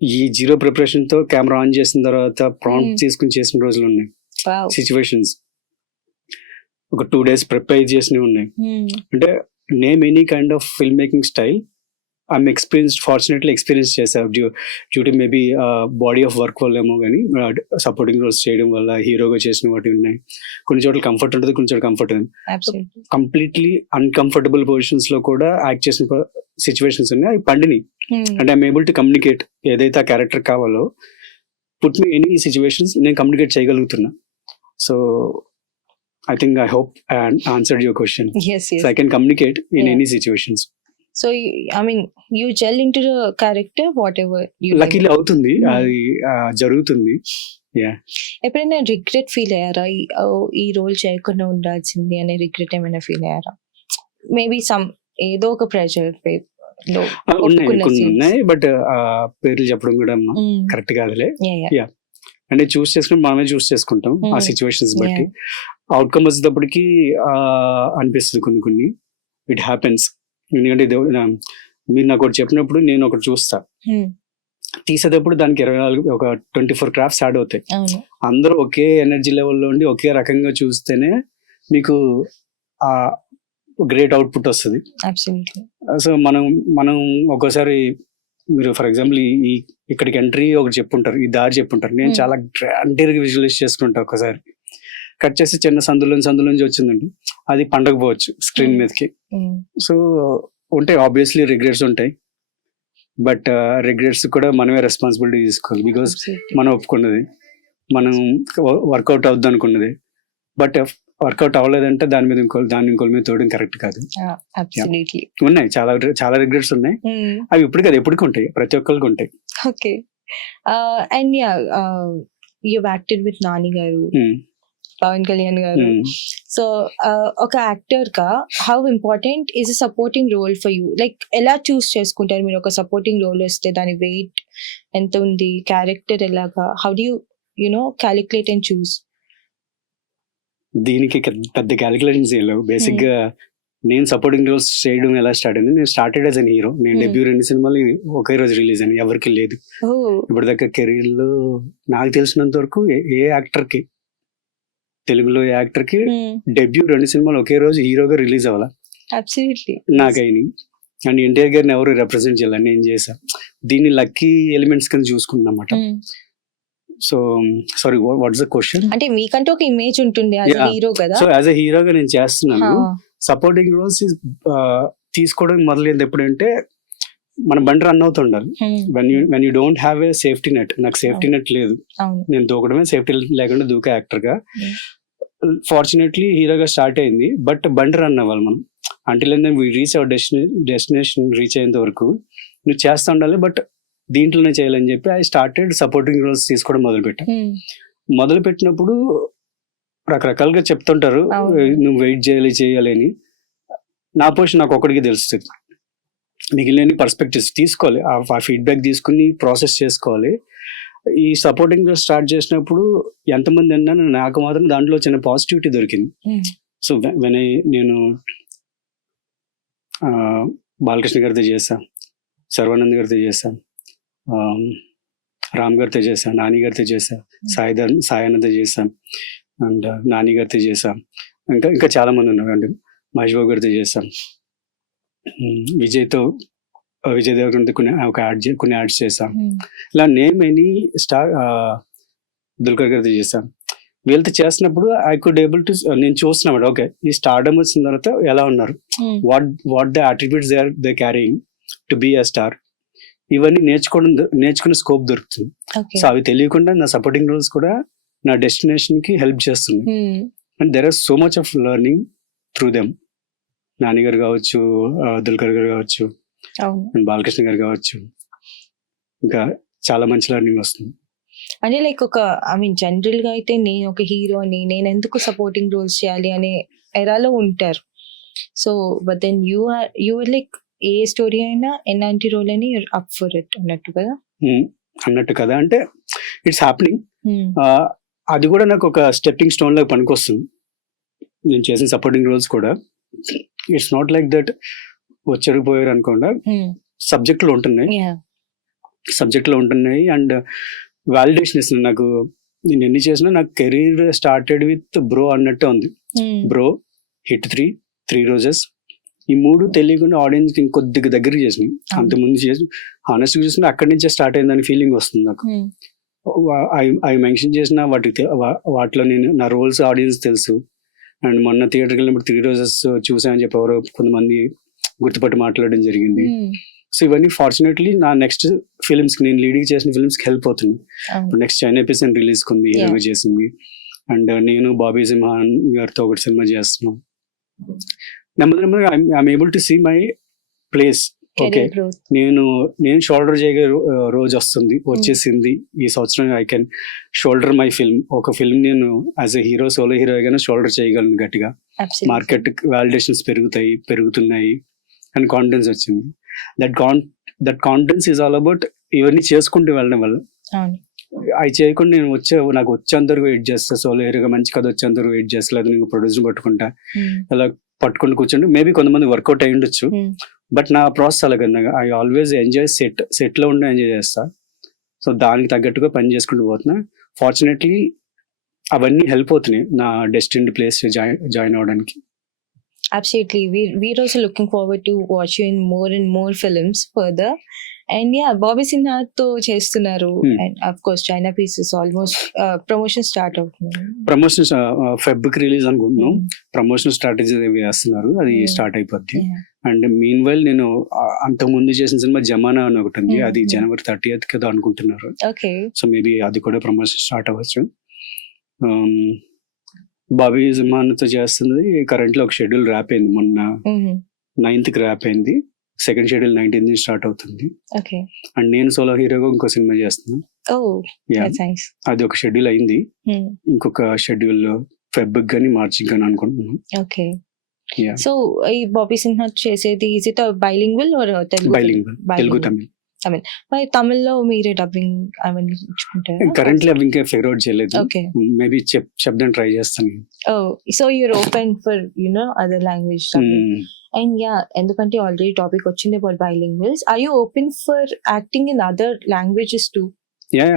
ఈ జీరో ప్రిపరేషన్ తో కెమెరా ఆన్ చేసిన తర్వాత ప్రాంప్ట్ తీసుకుని చేసిన రోజులు ఉన్నాయి. Wow. సిచ్యువేషన్స్ ఒక 2 days ప్రిపేర్ చేసినవి ఉన్నాయి. అంటే name any kind of film making style I'm fortunately experience చేశాను due to maybe body of work వల్ల ఏమో కానీ, సపోర్టింగ్ రోల్స్ చేయడం వల్ల హీరోగా చేసిన వాటి ఉన్నాయి. కొన్ని చోట్ల కంఫర్ట్ ఉంటుంది, కొన్ని చోట్ల కంఫర్ట్ ఉంది. Absolutely. కంప్లీట్లీ అన్కంఫర్టబుల్ పొజిషన్స్ లో కూడా యాక్ట్ చేసిన సిచ్యువేషన్స్ ఉన్నాయి. అవి పండిని అంటే ఐఎమ్ ఏబుల్ టు కమ్యూనికేట్ ఏదైతే ఆ క్యారెక్టర్ కావాలో, పుట్ మీ ఎనీ సిచ్యువేషన్స్ నేను కమ్యూనికేట్ చేయగలుగుతున్నా. So I think I hope I answered your question. Yes, yes. So I can communicate in Yeah. Any situations. So you gel into the character whatever you like. Luckily అవుతుంది, అది జరుగుతుంది. Yeah, ఎప్పుడైనా regret feel అయ్యారా? ఈ role చేయకుండా ఉండాల్సింది అనే regret ఏమైనా ఫీల్ అయ్యారా? మేబీ ఏదో ఒక ప్రెషర్ ఉన్నాయి కొన్ని ఉన్నాయి, బట్ పేర్లు చెప్పడం కూడా కరెక్ట్ కాదులే. అంటే చూస్ చేసుకుని మనమే చూస్ చేసుకుంటాం ఆ సిచ్యువేషన్స్ బట్టి. అవుట్కమ్ వచ్చేటప్పటికి అనిపిస్తుంది కొన్ని ఇట్ హ్యాపెన్స్. ఎందుకంటే మీరు నాకు ఒకటి చెప్పినప్పుడు నేను ఒకటి చూస్తా, తీసేటప్పుడు దానికి 24 క్రాఫ్ట్స్ యాడ్ అవుతాయి. అందరూ ఒకే ఎనర్జీ లెవెల్లో ఉండి ఒకే రకంగా చూస్తేనే మీకు ఆ గ్రేట్ అవుట్పుట్ వస్తుంది. సో మనం ఒక్కోసారి మీరు ఫర్ ఎగ్జాంపుల్ ఇక్కడికి ఎంట్రీ ఒకటి చెప్పుంటారు, ఈ దారి చెప్పుంటారు, నేను చాలా గ్రాండీగా విజువలైజ్ చేసుకుంటా. ఒకసారి కట్ చేసి చిన్న సందులోంచి వచ్చిందండి, అది పండకపోవచ్చు స్క్రీన్ మీదకి. సో ఉంటాయి ఆబ్వియస్లీ రిగ్రెట్స్ ఉంటాయి, బట్ రిగ్రెట్స్ కూడా మనమే రెస్పాన్సిబిలిటీ తీసుకోవాలి. బికాస్ మనం ఒప్పుకున్నది, మనం వర్కౌట్ అవుద్ది అనుకున్నది, బట్ వర్కౌట్ అవ్వలేదంటే దాని ఇంకోళ్ళ మీద తోడడం కరెక్ట్ కాదు. ఉన్నాయి చాలా రిగ్రెట్స్ ఉన్నాయి. అవి ఇప్పుడు కదా ఎప్పటికీ ఉంటాయి, ప్రతి ఒక్కరికి ఉంటాయి. Okay. And you acted with Nani గారు, పవన్ కళ్యాణ్ గారు. సో ఒక యాక్టర్ గా how important is a supporting role for you? Like ఎలా చూస్ చేసుకుంటారు మీరు? ఒక సపోర్టింగ్ రోల్ వస్తే దాని వెయిట్ ఎంత ఉంది, క్యారెక్టర్ ఎలాగా, how do you calculate and choose? దీనికి పెద్ద క్యాలిక్యులేషన్స్ ఏం లేవు. బేసిక్ గా నేను సపోర్టింగ్ రోల్స్ చేయడం ఎలా స్టార్ట్ అయింది, నేను స్టార్టెడ్ యాజ్ అన్ హీరో. నేను డెబ్యూ 2 సినిమాలు ఒకే రోజు రిలీజ్ అని ఎవరికి లేదు. ఇప్పటిదాకా కెరీర్ లో నాకు తెలిసినంత వరకు ఏ యాక్టర్ కి, తెలుగులో యాక్టర్ కి డెబ్యూ 2 సినిమాలు ఒకే రోజు హీరోగా రిలీజ్ అవ్వాలా నాకైనా. అండ్ ఎన్టీఆర్ గారిని ఎవరు రిప్రజెంట్ చేయాలని నేను చేశా. దీన్ని లక్కీ ఎలిమెంట్స్ కింద చూసుకున్నా అన్నమాట. So sorry, what's the question? అంటే మీకంటే ఒక ఇమేజ్ ఉంటుంది యాజ్ ఎ హీరో కదా. సో యాజ్ ఎ హీరోగా నేను చేస్తున్నాను. సపోర్టింగ్ రోల్స్ తీసుకోవడం మొదలైంది ఎప్పుడంటే మన బండి రన్ అవుతుండాలి. When you don't have a safety net, నాకు సేఫ్టీ నెట్ లేదు, నేను దూకడమే సేఫ్టీ లేకుండా దూకే యాక్టర్ గా. ఫార్చునేట్లీ హీరోగా స్టార్ట్ అయింది, బట్ బండి రన్ అవ్వాలి మనం. Until and then we reach our destination reach అయ్యేంత వరకు నువ్వు చేస్తూ ఉండాలి, బట్ దీంట్లోనే చేయాలని చెప్పి ఐ స్టార్టెడ్ సపోర్టింగ్ రోల్స్ తీసుకోవడం మొదలుపెట్టినప్పుడు రకరకాలుగా చెప్తుంటారు, నువ్వు వెయిట్ చేయాలి అని. నా పొజిషన్ నాకు ఒకటికి తెలుస్తుంది, మిగిలిన పర్స్పెక్టివ్స్ తీసుకోవాలి, ఆ ఫీడ్బ్యాక్ తీసుకుని ప్రాసెస్ చేసుకోవాలి. ఈ సపోర్టింగ్ రోల్స్ స్టార్ట్ చేసినప్పుడు ఎంతమంది అన్నా నాకు మాత్రం దాంట్లో చిన్న పాజిటివిటీ దొరికింది. సో నేను బాలకృష్ణ గారితో చేశా, సర్వానంద్ గారితో చేశా, రామ్ గారితో చేశా, నాని గారితో చేశా, సాయానంద చేశాం, అండ్ నాని గారితో చేశాం, ఇంకా చాలా మంది ఉన్నారు అండి, మహేష్ బాబు గారితో చేశాం, విజయ్ దేవరకొండతో కొన్ని యాడ్స్ చేశాం. ఇలా నేమ్ ఎనీ స్టార్ దుల్కర్ గారితో చేశాను. వీళ్ళతో చేసినప్పుడు ఐ కుడ్ ఏబుల్ టు, నేను చూస్తున్నాడు ఓకే ఈ స్టార్డమ్ వచ్చిన తర్వాత ఎలా ఉన్నారు, what the attributes they carrying to be a star, ఇవన్నీ నేర్చుకునే స్కోప్ దొరుకుతుంది. సో అవి తెలియకుండా నా సపోర్టింగ్ రోల్స్ కూడా నా డెస్టినేషన్ కి హెల్ప్ చేస్తుంది. And there are so much of learning through them. Nani గారు కావచ్చు, దుల్కర్ గారు కావచ్చు, అండ్ బాలకృష్ణ గారు కావచ్చు, ఇంకా చాలా మంచి లెర్నింగ్ వస్తుంది. అంటే లైక్ జనరల్ గా అయితే నేను ఒక హీరోని, నేను ఎందుకు సపోర్టింగ్ రోల్స్ చేయాలి అనే ఎరాలో ఉంటారు. So but then you are like ఏ స్టోరీ అయినా ఎలాంటి రోల్ అయినా యూర్ అప్ ఫర్ ఇట్ అన్నట్టు కదా. అన్నట్టు కదా, అంటే ఇట్స్ హ్యాపెనింగ్. అది కూడా నాకు ఒక స్టెప్పింగ్ స్టోన్ లాగా పనికొస్తుంది. నేను చేసిన సపోర్టింగ్ రోల్స్ కూడా ఇట్స్ నాట్ లైక్ దట్ వచ్చారు పోయారు అనుకోండా, సబ్జెక్ట్లో ఉంటున్నాయి అండ్ వాలిడేషన్ ఇస్తుంది నాకు. నేను ఎన్ని చేసినా నాకు కెరీర్ స్టార్టెడ్ విత్ బ్రో అన్నట్టే ఉంది. బ్రో, హిట్ 3 రోజెస్, ఈ 3 తెలియకుండా ఆడియన్స్ కి ఇంకొద్దిగా దగ్గరికి చేసినాయి. అంతకుముందు చేసి హానెస్ట్ గా చూసినా అక్కడి నుంచే స్టార్ట్ అయిందని ఫీలింగ్ వస్తుంది నాకు. అవి మెన్షన్ చేసిన వాటిలో నేను నా రోల్స్ ఆడియన్స్ తెలుసు. అండ్ మొన్న థియేటర్కి వెళ్ళినప్పుడు 3 రోజెస్ చూసానని చెప్పి ఎవరో కొంతమంది గుర్తుపట్టి మాట్లాడడం జరిగింది. సో ఇవన్నీ ఫార్చునేట్లీ నా నెక్స్ట్ ఫిల్మ్స్ కి, నేను లీడింగ్ చేసిన ఫిల్మ్స్ కి హెల్ప్ అవుతుంది. ఇప్పుడు నెక్స్ట్ చైనా ఎపిసోడ్ రిలీజ్ కుంది, హీరోగా చేసింది. అండ్ నేను బాబీ సింహాన్ గారితో ఒకటి సినిమా చేస్తున్నాం. నెమ్మదిగా I'm able to see my place. Okay, నేను షోల్డర్ చేయగల రోజు వచ్చేసింది ఈ సంవత్సరం. I can shoulder my film. ఒక ఫిల్మ్ నేను యాజ్ ఎ హీరో, సోలో హీరోగానే షోల్డర్ చేయగలను గట్టిగా. మార్కెట్ వాలిడేషన్స్ పెరుగుతున్నాయి అండ్ కాన్ఫిడెన్స్ వచ్చింది. That confidence is all about ఇవన్నీ చేసుకుంటూ వెళ్ళడం వల్ల. అవి చేయకుండా నేను నాకు వచ్చేంతవరకు వెయిట్ చేస్తా, సోలో హీరోగా మంచి కథ వచ్చేంతవరకు వెయిట్ చేస్తా, లేదా నేను ప్రొడ్యూసర్ పట్టుకుంటా, అలా పట్టుకుని కూర్చోండి. మేబీ కొంతమంది వర్కౌట్ అయి ఉండొచ్చు, బట్ నా ప్రాసెస్ అలాగన్నా ఐ ఆల్వేస్ ఎంజాయ్ సెట్ లో ఉండే ఎంజాయ్ చేస్తా. సో దానికి తగ్గట్టుగా పని చేసుకుంటూ పోతున్నా. ఫార్చునేట్లీ అవన్నీ హెల్ప్ అవుతున్నాయి నా డెస్టిన్డ్ ప్లేస్ జాయిన్ అవడానికి. Absolutely. We're also looking forward to watch you in more and more films further. And yeah, Bobby Sinha to చేస్తున్నారు. And of course China piece is almost promotion start అవుతుంది. Promotions Feb కి release అనుకుంటున్నాం. Promotion strategy వేస్తున్నారు, అది start అయిపోద్ది. And mean while నేను అంతకు ముందు చేసిన సినిమా జమానా అని ఒకటి ఉంది, అది January 30th కదా అనుకుంటున్నారు. సో మేబీ అది కూడా ప్రమోషన్ స్టార్ట్ అవ్వచ్చు. బాబీ సింహాన్తో చేస్తుంది కరెంట్ లో ఒక షెడ్యూల్ ర్యాప్ అయింది, మొన్న 9th కి ర్యాప్ అయింది. సెకండ్ షెడ్యూల్ 19th స్టార్ట్ అవుతుంది. అండ్ నేను సోలో హీరోగా ఇంకో సినిమా చేస్తున్నాను. అది ఒక షెడ్యూల్ అయింది, ఇంకొక షెడ్యూల్ ఫెబ్ గానీ మార్చి గానీ అనుకుంటున్నాను. సో ఈ బాబీ సింహా చేసేది is it bilingual or Telugu Tamil? మరి తమిళ్లో మీరే డబ్బింగ్ కరెంట్లీ అవి ఇంకా ఫిగర్ అవుట్ చేయలేదు. మేబీ చెప్దాం ట్రై చేస్తాను. So you're open for other language. And yeah, ఎందుకంటే ఆల్రెడీ టాపిక్ వచ్చింది about bilinguals. Are you open for acting in other languages too? Yeah,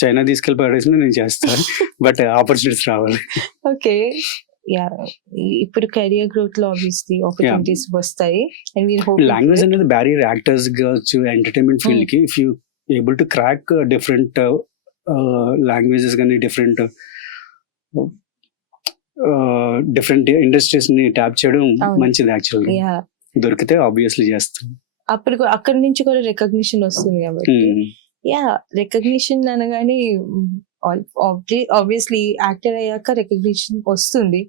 China తీసుకెళ్ళి పడేసిన నేను చేస్తాను, బట్ ఆపర్చునిటీస్ రావాలి. ఓకే, యా, ఇప్పుడు కెరియర్ గ్రోత్ లో ఆబ్వియస్లీ ఆపర్చునిటీస్ వస్తాయి. అండ్ వీర్ హోప్ లాంగ్వేజ్ అనేది బ్యారియర్ యాక్టర్స్ కావచ్చు, ఎంటర్టైన్మెంట్ ఫీల్డ్ కి. If you able to crack different languages కానీ డిఫరెంట్ ఇండస్ట్రీస్ ని ట్యాప్ చేయడం మంచిది. యాక్చువల్ దొరికితే ఆబ్వియస్లీ చేస్తాం. అప్పుడు అక్కడి నుంచి కూడా రికగ్నిషన్ వస్తుంది కాబట్టి. యా, రికగ్నిషన్ అనగానే ఆబ్వియస్లీ యాక్టర్ అయ్యాక రికగ్నిషన్ వస్తుంది.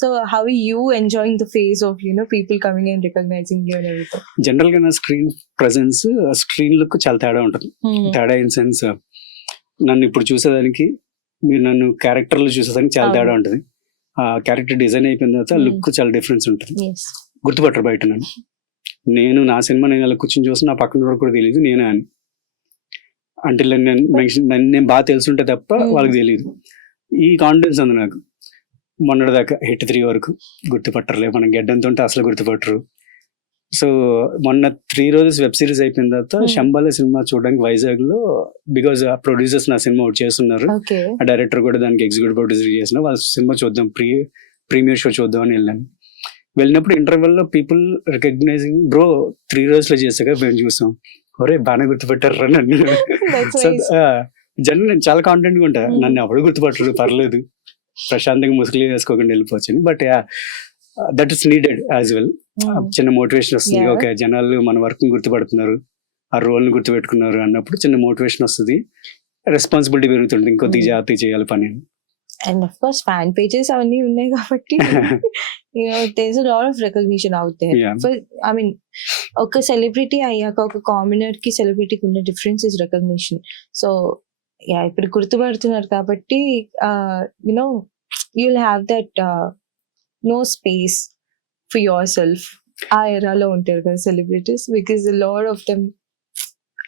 So how you enjoying the phase of people coming and recognizing you and everything? General గా నా స్క్రీన్ ప్రెజెన్స్, స్క్రీన్ లుక్ చాలా తేడా ఉంటుంది. తేడా ఇన్ సెన్స్, నన్ను ఇప్పుడు చూసేదానికి మీరు నన్ను క్యారెక్టర్ లో చూసేదానికి చాలా తేడా ఉంటుంది. క్యారెక్టర్ డిజైన్ అయిపోయిన తర్వాత లుక్ చాలా డిఫరెన్స్ ఉంటుంది. గుర్తుపట్టరు బయట నేను నా సినిమా నేను అలా కూర్చొని చూసి నా పక్కన వరకు కూడా తెలియదు నేనే అని. అంటే నేను బాగా తెలుసుంటే తప్ప వాళ్ళకి తెలియదు. ఈ కాన్ఫిడెన్స్ ఉంది నాకు. మొన్నటిదాకా హిట్ 3 వరకు గుర్తుపట్టరులే, మనం గెడ్డంతో ఉంటే అసలు గుర్తుపట్టరు. సో మొన్న 3 రోజెస్ వెబ్ సిరీస్ అయిపోయిన తర్వాత శంబాల సినిమా చూడడానికి వైజాగ్ లో, బికాజ్ ఆ ప్రొడ్యూసర్స్ నా సినిమా ఒకటి చేస్తున్నారు, ఆ డైరెక్టర్ కూడా దానికి ఎగ్జిక్యూటివ్ ప్రొడ్యూసర్ చేసిన, వాళ్ళ సినిమా చూద్దాం, ప్రీమియర్ షో చూద్దాం అని వెళ్ళినప్పుడు ఇంటర్వెల్ లో పీపుల్ రికగ్నైజింగ్, బ్రో 3 రోజులు చేసాక మేము చూసాం, ఒరే బాగా గుర్తుపెట్టారు నన్ను. జనరల్ నేను చాలా కాన్ఫిడెంట్ గా ఉంటా, నన్ను ఎవరు గుర్తుపట్టరు, పర్లేదు, ప్రశాంతంగా ముసుగులు వేసుకోకుండా వెళ్ళిపోవచ్చు. But that is needed as well. చిన్న మోటివేషన్ వస్తుంది, Yeah. ఓకే జనాలు మన వర్క్ ని గుర్తుపడుతున్నారు, ఆ రోల్ ని గుర్తుపెట్టుకున్నారు అన్నప్పుడు చిన్న మోటివేషన్ వస్తుంది, రెస్పాన్సిబిలిటీ పెరుగుతుంది, ఇంకొద్ది జాగ్రత్త చేయాలి పని. And of course fan pages అవన్నీ ఉన్నాయి కాబట్టి there's a lot of recognition out there. Yeah. I mean, ఒక సెలబ్రిటీ అయ్యాక ఒక కామనర్ కి సెలబ్రిటీకి ఉన్న difference is recognition. So yeah, ఇప్పుడు గుర్తుపడుతున్నారు కాబట్టి you know you'll have that no space for your self. ఆ ఎరాలో ఉంటారు కదా celebrities, because lot of them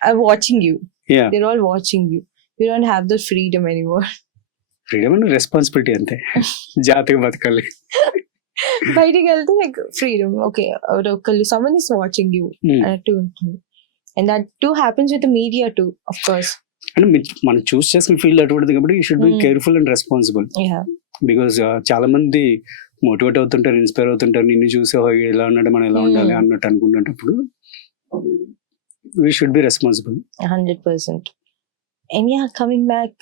are watching you, Yeah. they're all watching you. You don't have the freedom anymore. Freedom and responsibility అంతే, జాగ్రత్తగా బతకాలి. బయటికి వెళ్తే like freedom, okay ఒకళ్ళు సమ్మన్ ఇస్ వాచింగ్ యూ అన్నట్టు ఉంటుంది. And that two happens with media two, of course. అంటే మనం చూస్ చేసుకున్న ఫీల్డ్ అటువంటిది కాబట్టి you should be careful and responsible. Because చాలా మంది మోటివేట్ అవుతుంటారు, ఇన్స్పైర్ అవుతుంటారు, నిన్ను చూసి ఎలా ఉన్నాడు మనం ఎలా ఉండాలి అన్నట్టు అనుకున్నప్పుడు we should be responsible. 100%. And yeah, coming back,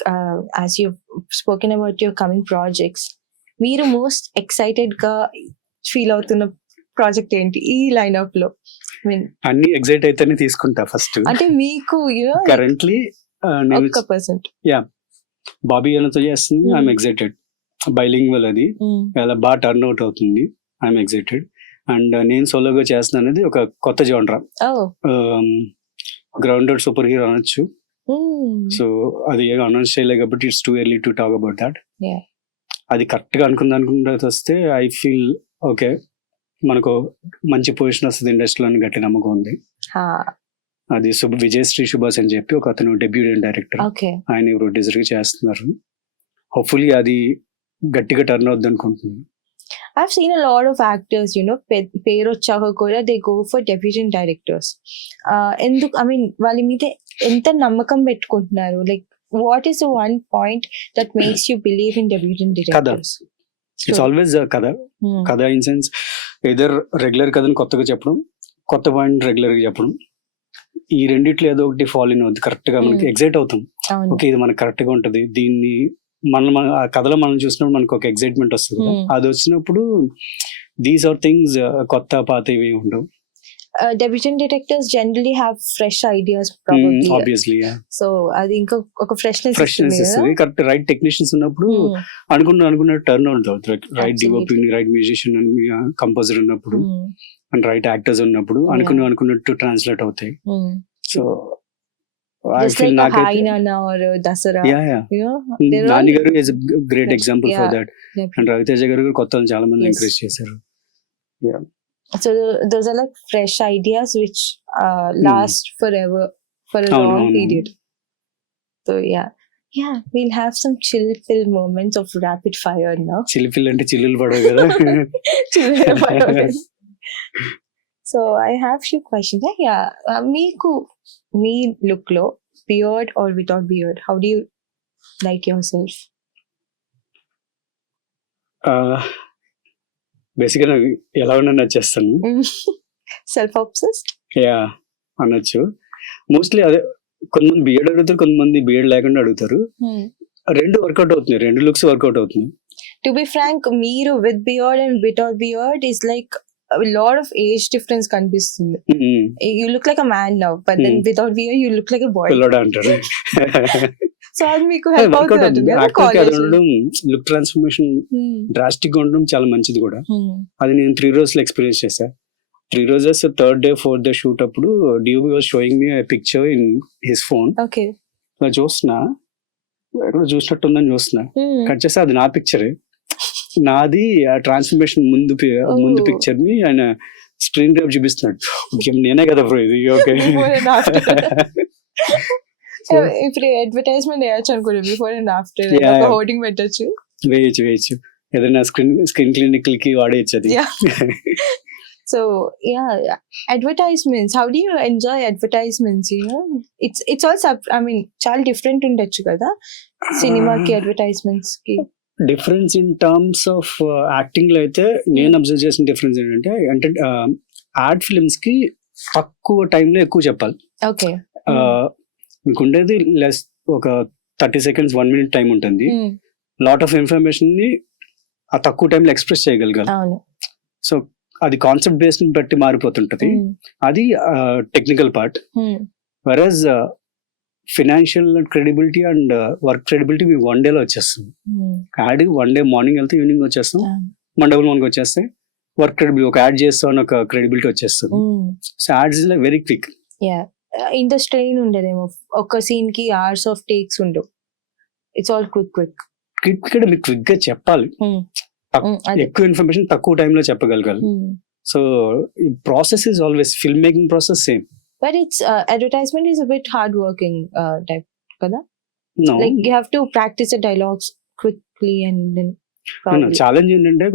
as you've spoken about your coming projects, మీరు మోస్ట్ ఎక్సైటెడ్ గా ఫీల్ అవుతున్న ప్రాజెక్ట్ ఏంటి ఈ లైన్అప్ లో? I mean, అన్ని ఎగ్జైట్ అయితేనే తీసుకుంటా ఫస్ట్. అంటే మీకు యూనో కరెంట్లీ ఒక్క పర్సెంట్ బాబీ అన్నతో చేస్తుంది, ఐఎమ్ ఎక్సైటెడ్. బైలింగ్వల్ అది చాలా బాగా టర్న్ అవుట్ అవుతుంది, ఐఎమ్ ఎక్సైటెడ్. అండ్ నేను సోలోగా చేస్తున్నా అనేది ఒక కొత్త జోనరా, గ్రౌండెడ్ సూపర్ హీరో అనొచ్చు. సో అది అనౌన్స్ చేయలేదు కాబట్టి it's too early to talk about that. అది కరెక్ట్ గా అనుకున్న వస్తే ఐ ఫీల్ ఓకే, మనకు మంచి పొజిషన్ వస్తుంది ఇండస్ట్రీలో అని గట్టి నమ్మకం ఉంది. అది విజయశ్రీ సుభాష్ అని చెప్పి ఒక అతను డెబ్యూటెంట్ డైరెక్టర్, ఆయన ప్రొడ్యూసర్ గా చేస్తున్నారు. హోప్ఫుల్లీ అది గట్టిగా టర్న్ అవుద్ది అనుకుంటున్నాను. I've seen a lot of actors, పేరు వచ్చాక కూడా they go for debutant directors. ఎందుకు, I mean, వాళ్ళ మీద ఎంత నమ్మకం పెట్టుకుంటున్నారు? Like, what is the one point that makes you believe in debutant directors? It's always కథ ఇన్ సెన్స్ ఎదర్ రెగ్యులర్ కథని కొత్తగా చెప్పడం, కొత్త పాయింట్ రెగ్యులర్ గా చెప్పడం. ఈ రెండిట్లో ఏదో ఒకటి ఫాలో ఇన్ అవుతుంది, కరెక్ట్ గా మనకి ఎగ్జైట్ అవుతాం, ఓకే ఇది మనకి కరెక్ట్ గా ఉంటది. దీన్ని ఆ కథలో మనం చూసినప్పుడు మనకు ఒక ఎక్సైట్మెంట్ వస్తుంది కదా, అది వచ్చినప్పుడు దీస్ ఆర్ థింగ్స్ కొత్త పాత ఇవి ఉండవు. Debutant directors generally have fresh ideas probably. Obviously, yeah. So అది ఇంకా ఒక ఫ్రెష్నెస్ ఇస్తుంది. కరెక్ట్ రైట్ టెక్నీషియన్స్ ఉన్నప్పుడు అనుకున్న టర్న్ అవుతుంది, right DOP, right musician, composer ఉన్నప్పుడు అండ్ రైట్ యాక్టర్స్ ఉన్నప్పుడు అనుకున్నట్టు ట్రాన్స్లేట్ అవుతాయి. సో నాని గారు is great example for that. And Ravi Teja గారు కొత్త చాలా మంది ఎంకరేజ్ చేశారు. So those are like fresh ideas which last forever for a long period. So yeah, we'll have some chill pill moments of rapid fire now. Chill pill ante chillulu padavu kada. Chill fire. So I have few questions. Meeku me look lo beard or without beard, how do you like yourself? బేసిక్గా నాకు ఎలా ఉన్నా నచ్చేస్తాను. Self obsessed అనొచ్చు. Mostly అదే, కొంతమంది beard అడుగుతారు, కొంతమంది beard లేకుండా అడుగుతారు. రెండు వర్కౌట్ అవుతున్నాయి, రెండు లుక్స్ వర్కౌట్ అవుతున్నాయి. టు బి ఫ్రాంక్, మీరు with beard and without beard is like lot of age difference కనిపిస్తుంది. You look like a man now, but then without beard you look like a boy అంటారు. So అది మీకు help అవుతుంది. Look transformation drastic గా ఉండడం చాలా మంచిది కూడా. అది నేను 3 రోజులు ఎక్స్పీరియన్స్ చేశా. 3 రోజెస్, third day, fourth day shoot అప్పుడు DOP was showing me picture in his phone. చూస్తున్నా, ఎక్కడ చూసినట్టుందని చూస్తున్నా, కట్ చేస్తే అది నా పిక్చరే. నాది ఆ ట్రాన్స్ఫర్మేషన్ ముందు పిక్చర్ ని ఆయన స్క్రీన్ రేపు చూపిస్తున్నాడు. నేనే కదా బ్రో ఇది. ఓకే, ఇప్పుడు అడ్వర్టైజ్మెంట్ వేయచ్చు అనుకోండి, బిఫోర్ అండ్ ఆఫ్టర్ హోర్డింగ్ పెట్టచ్చు. వేయచ్చు, ఏదైనా స్క్రీన్ క్లినిక్ కి వాడేయచ్చు అది. So advertisements, how do you enjoy advertisements? It's also, I mean, చాలా డిఫరెంట్ ఉండొచ్చు కదా సినిమాకి అడ్వర్టైజ్మెంట్స్ కి. Difference in terms of acting లో అయితే నేను అబ్జర్వ్ చేసిన డిఫరెన్స్ ఏంటంటే యాడ్ ఫిల్మ్స్ కి తక్కువ టైంలో ఎక్కువ చెప్పాలి. ఓకే, మీకు ఉండేది లెస్, ఒక 30 seconds 1 minute టైం ఉంటుంది. Hmm. లాట్ ఆఫ్ ఇన్ఫర్మేషన్ ని ఆ తక్కువ టైంలో ఎక్స్ప్రెస్ చేయగలగాలి. అవును. సో అది కాన్సెప్ట్ బేస్డ్ బట్టి మారిపోతుంటది. Hmm. అది technical part. Hmm. Versus financial credibility and work credibility మీ 1 డేలో వచ్చేస్తుంది. Hmm. యాడ్ 1 డే మార్నింగ్ వెళ్తే ఈవినింగ్ వచ్చేస్తాం, డబుల్ మార్నింగ్ వచ్చేస్తే వర్క్ క్రెడిబిలిటీ ఒక యాడ్ చేస్తాం అని ఒక క్రెడిబిలిటీ వచ్చేస్తుంది. Hmm. So ads is very quick. Yeah. ఇంత స్ట్రెయిన్ ఉండదేమో, ఒక సీన్ కి hours of takes ఉండవు. It's all quick. క్విక్ మీరు క్విక్ గా చెప్పాలి. ఎక్కువ ఇన్ఫర్మేషన్ తక్కువ టైంలో చెప్పగలగాలి. సో ఈ process is always film making process same. But it's advertisement is a bit hard working type కదా. No. Like you have to practice the dialogues quickly and then challenge ఏంటంటే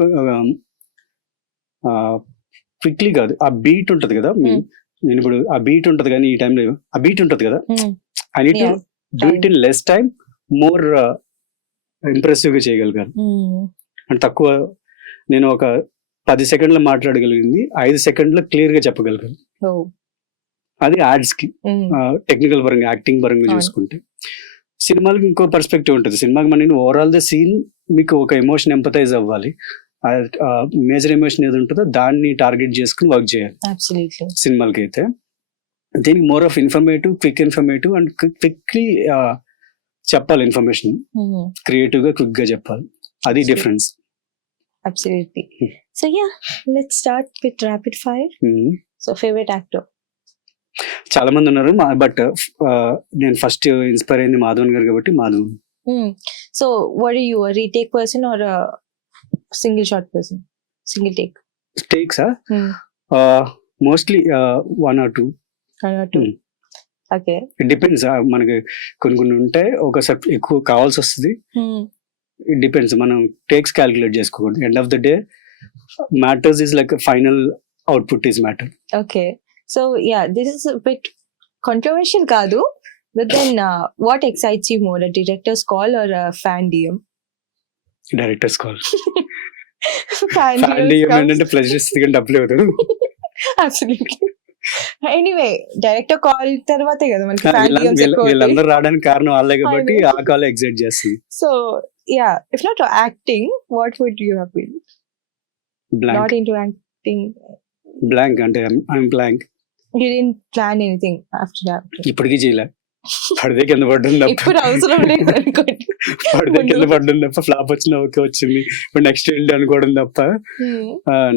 quickly కాదు, ఆ beat ఉంటది కదా. నేను ఇప్పుడు ఆ బీట్ ఉంటది కానీ ఈ టైంలో ఆ బీట్ ఉంటది కదా, I need to do it in less time, more impressive గా చేయగలిగాను. అంటే తక్కువ, నేను ఒక 10 సెకండ్లో మాట్లాడగలిగింది 5 సెకండ్లో క్లియర్ గా చెప్పగలిగాను. అది యాడ్స్ కి టెక్నికల్ పరంగా యాక్టింగ్ పరంగా చూసుకుంటే. సినిమాలకి ఇంకో పర్స్పెక్టివ్ ఉంటుంది. సినిమాకి మన ఓవరాల్ ద సీన్ మీకు ఒక ఎమోషన్ ఎంపథైజ్ అవ్వాలి. మేజర్ ఎమోషన్ ఏది ఉంటుందో దాన్ని టార్గెట్ చేసుకుని వర్క్ చేయాలి సినిమాలకి అయితే. దీనికి more of informative, quick informative and quickly చెప్పాలి ఇన్ఫర్మేషన్. క్రియేటివ్ గా క్విక్ గా చెప్పాలి, అది difference. Absolutely. So yeah, let's start with rapid fire. So favorite actor? చాలా మంది ఉన్నారు, బట్ నేను ఫస్ట్ ఇన్స్పైర్ అయింది మాధవన్ గారు కాబట్టి Madhavan. So what are you, a retake person or a single shot person? Single take? Takes mostly 1 or 2. 1 or 2. Okay. It depends. మనకి కొన్ని ఉంటాయి, ఒకసారి ఎక్కువ కావాల్సి వస్తుంది. It depends. మనం టేక్స్ క్యాలిక్యులేట్ చేసుకోకూడదు. End of the day matters is like final output is matter. Okay. So yeah, this is a bit controversial kaadu, but then what excites you more, a director's call or a fan DM? Director's call. Fan DM అంటే pleasure ఇస్తుంది కానీ డబ్బులు ఇవ్వదు. Absolutely. Anyway, director call తర్వాతే కదా మనకి fan DMs ఎక్కువ. వీళ్ళందరూ రావడానికి కారణం వాళ్ళే కాబట్టి ఆ కాల్ ఎగ్జైట్ చేస్తుంది. So yeah, if not acting, what would you have been? Blank. Not into acting. Blank అంటే I'm blank. You didn't plan anything after that? ఇప్పటికీ చేయలే. పడితే కింద పడ్డం తప్ప, ఇప్పుడు అవసరం లేదు అనుకోండి. పడితే కింద పడ్డం తప్ప, ఫ్లాప్ వచ్చిన ఓకే వచ్చింది, ఇప్పుడు నెక్స్ట్ ఏంటి అనుకోవడం తప్ప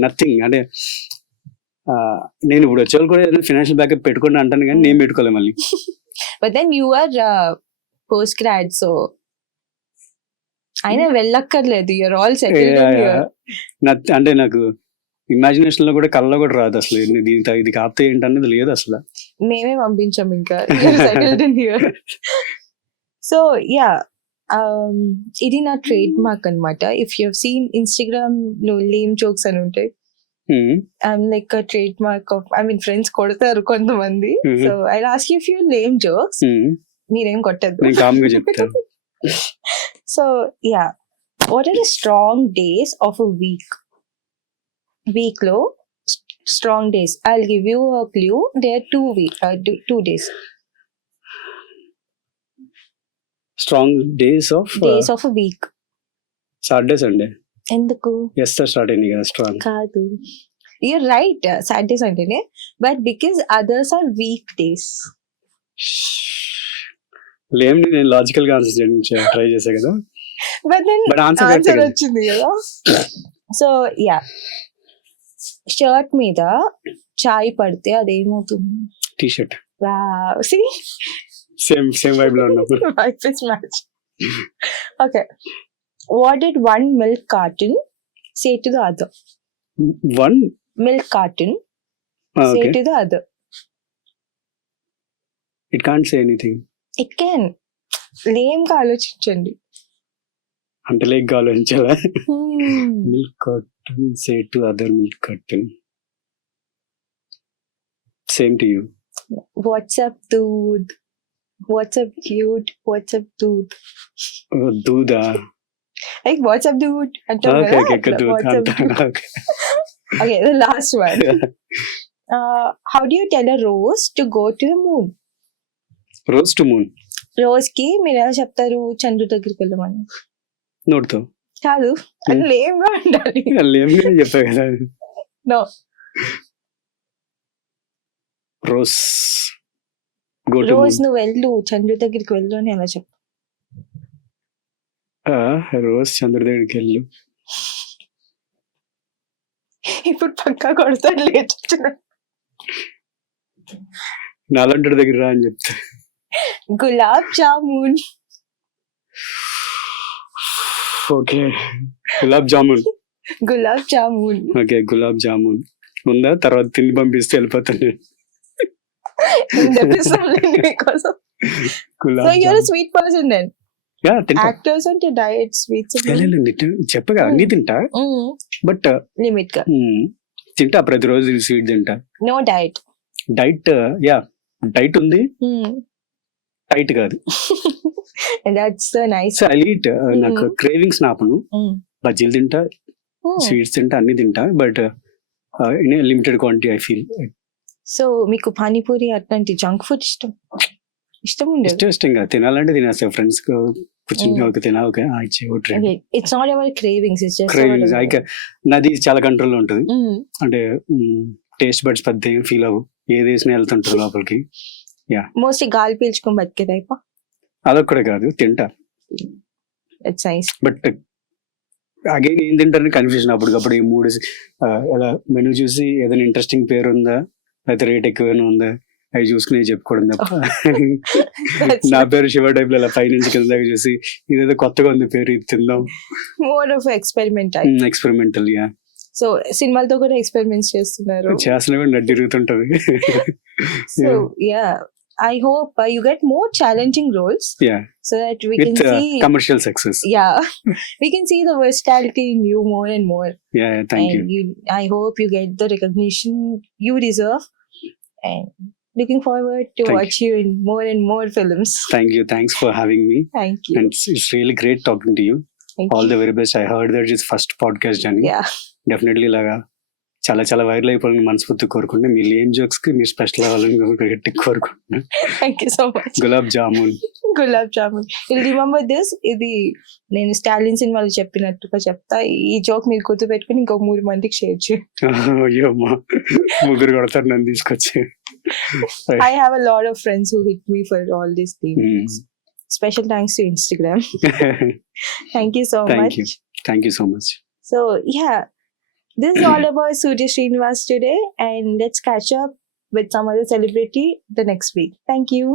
నథింగ్. అంటే నేను ఇప్పుడు వచ్చేవాళ్ళు కూడా ఏదైనా ఫైనాన్షియల్ బ్యాకప్ పెట్టుకోండి అంటాను కానీ నేను పెట్టుకోలేదు మళ్ళీ. But then you are post grad, so అయినా వెళ్ళక్కర్లేదు, యూఆర్ ఆల్ సెటిల్డ్ హియర్. అంటే నాకు ఇమాజినేషన్ లో కూడా కళ్ళలో కూడా రాదు అసలు ఇది కాపుతే ఏంటన్నది లేదు అసలు. మేమే పంపించాం ఇంకా సో యా, ఇది నా ట్రేడ్ మార్క్ అనమాట. ఇఫ్ యూ సీన్ ఇన్స్టాగ్రామ్ లో లేమ్ జోక్స్ అని ఉంటాయి, I'm like a trademark of, I mean friends కొడతారు కొంతమంది. So I ask you few lame jokes, మీరేం కొట్టద్దు. So yeah, what are the strong days of a week లో strong days? I'll give you a clue. There are 2 days. Strong days of a week. Saturday, Sunday. ఎందుకు? Yes sir, start అయింది కదా strong. కాదు, you're right, Saturday Sunday, but because others are weekdays. Lame నేను logical గా answer చేయడానికి try చేశా కదా, but answer వచ్చింది కదా. సో యా, షర్ట్ మీద చాయ్ పడితే అదేమవుతుంది? T shirt. Wow, see same vibe లో ఉన్నప్పుడు vibe is match. Okay, what did one milk carton say to the other? One milk carton say to the other. It can't say anything. It can. Lame గా ఆలోచించండి. అంటే lake గా ఆలోచించాలా? Milk carton say to other milk carton. Same to you. What's up dude? What's up cute? What's up dude? Duda. Like what's up dude? Okay, what's up dude? Okay, the last one. How do you tell a rose to go to the moon? Rose to moon. రోజుకి మీరు ఎలా చెప్తారు చంద్రు దగ్గరికి వెళ్ళమని? నోట్తో కాదు, అది name గా ఉండాలి. ఏమి చెప్పా కదా, నో, రోజ్ గో టు రోజు నువ్వు వెళ్ళు చంద్రు దగ్గరికి వెళ్ళు అని ఎలా చెప్పు? రోజ్ చంద్రుడికి వెళ్ళు. ఇప్పుడు పక్కా కొడతాడు లేచొచ్చిన. నాలంటి దగ్గర రా అని చెప్తా. గులాబ్ జామున్. ఓకే, గులాబ్ జామున్. గులాబ్ జామున్. ఓకే, గులాబ్ జామున్ ఉందా? తర్వాత తిని పంపిస్తే వెళ్ళిపోతాను. So you're a sweet person then. తింటా. Actors అంటే diet sweets. చెప్పగా అన్ని తింటా, బట్ లిమిట్ గా తింటా. ప్రతిరోజు స్వీట్ తింటా. No diet. డైట్ ఉంది, టైట్ కాదు. That's so nice. So I eat. నాకు క్రేవింగ్స్ నాపను. బజ్జీలు తింటా, స్వీట్స్ తింటా, అన్ని తింటా, but in limited quantity I feel. So మీకు పానీపూరి అట్లాంటి జంక్ ఫుడ్ ఇష్టం ఉండదు? ఇష్టంగా తినాలంటే తినేస్తా. ఫ్రెండ్స్ కూర్చుని ఒక తినా, ఒక it's not our cravings, it's just cravings. నాది చాలా కంట్రోల్ ఉంటుంది. అంటే టేస్ట్ బడ్స్ పెద్ద ఏం ఫీల్ అవ్వు, ఏది వేసినా వెళ్తుంటుంది లోపలికి. మోస్ట్లీ గాలి పీల్చుకొని బతికే టైప్. అదొక్కడే కాదు, తింటా. It's nice. బట్ అగైన్ ఏం తింటారని కన్ఫ్యూజన్. అప్పటికప్పుడు ఈ మూడు ఎలా మెనూ చూసి ఏదైనా ఇంట్రెస్టింగ్ పేరు ఉందా, లేకపోతే రేట్ ఎక్కువైనా ఉందా, అవి చూసుకుని చెప్పుకోవడం తప్ప. నా పేరు శివ టైప్ లో పై నుంచి కింద దాకా చూసి ఇదేదో కొత్తగా ఉంది పేరు, ఇది తిందాం. More of experimental. సో సినిమాలతో కూడా ఎక్స్పెరిమెంట్స్ చేస్తున్నారు. చేస్తున్నా కూడా నడ్డి తిరుగుతుంటది. So I hope you get more challenging roles. So that we With, can see commercial success. We can see the versatility in you more and more. Thank you. I hope you get the recognition you deserve. And looking forward to watch you in more and more films. Thank you. Thanks for having me. Thank you. And it's really great talking to you. All the very best. I heard that it's first podcast journey. Definitely laga చాలా చాలా viral అయిపోవాలని మనస్ఫూర్తి కోరుకుంటే, మీ lame jokes కి మీరు special అవ్వాలని గట్టి కోరుకుంటున్నా. Thank you so much. Gulab jamun. Remember this. ఇది నేను స్టాలిన్ సినిమాలో చెప్పినట్టుగా చెప్తా. ఈ జోక్ మీరు గుర్తు పెట్టుకుని ఇంకో 3 మందికి షేర్ చేయండి. అయ్యో అమ్మా, ముగ్గురు కొడతారు నన్ను తీసుకొచ్చి. I have a lot of friends who hit me for all these things. Special thanks to Instagram. Thank you so much. Thank you so much. So this is all about Surya Srinivas today, and let's catch up with some other celebrity the next week. Thank you.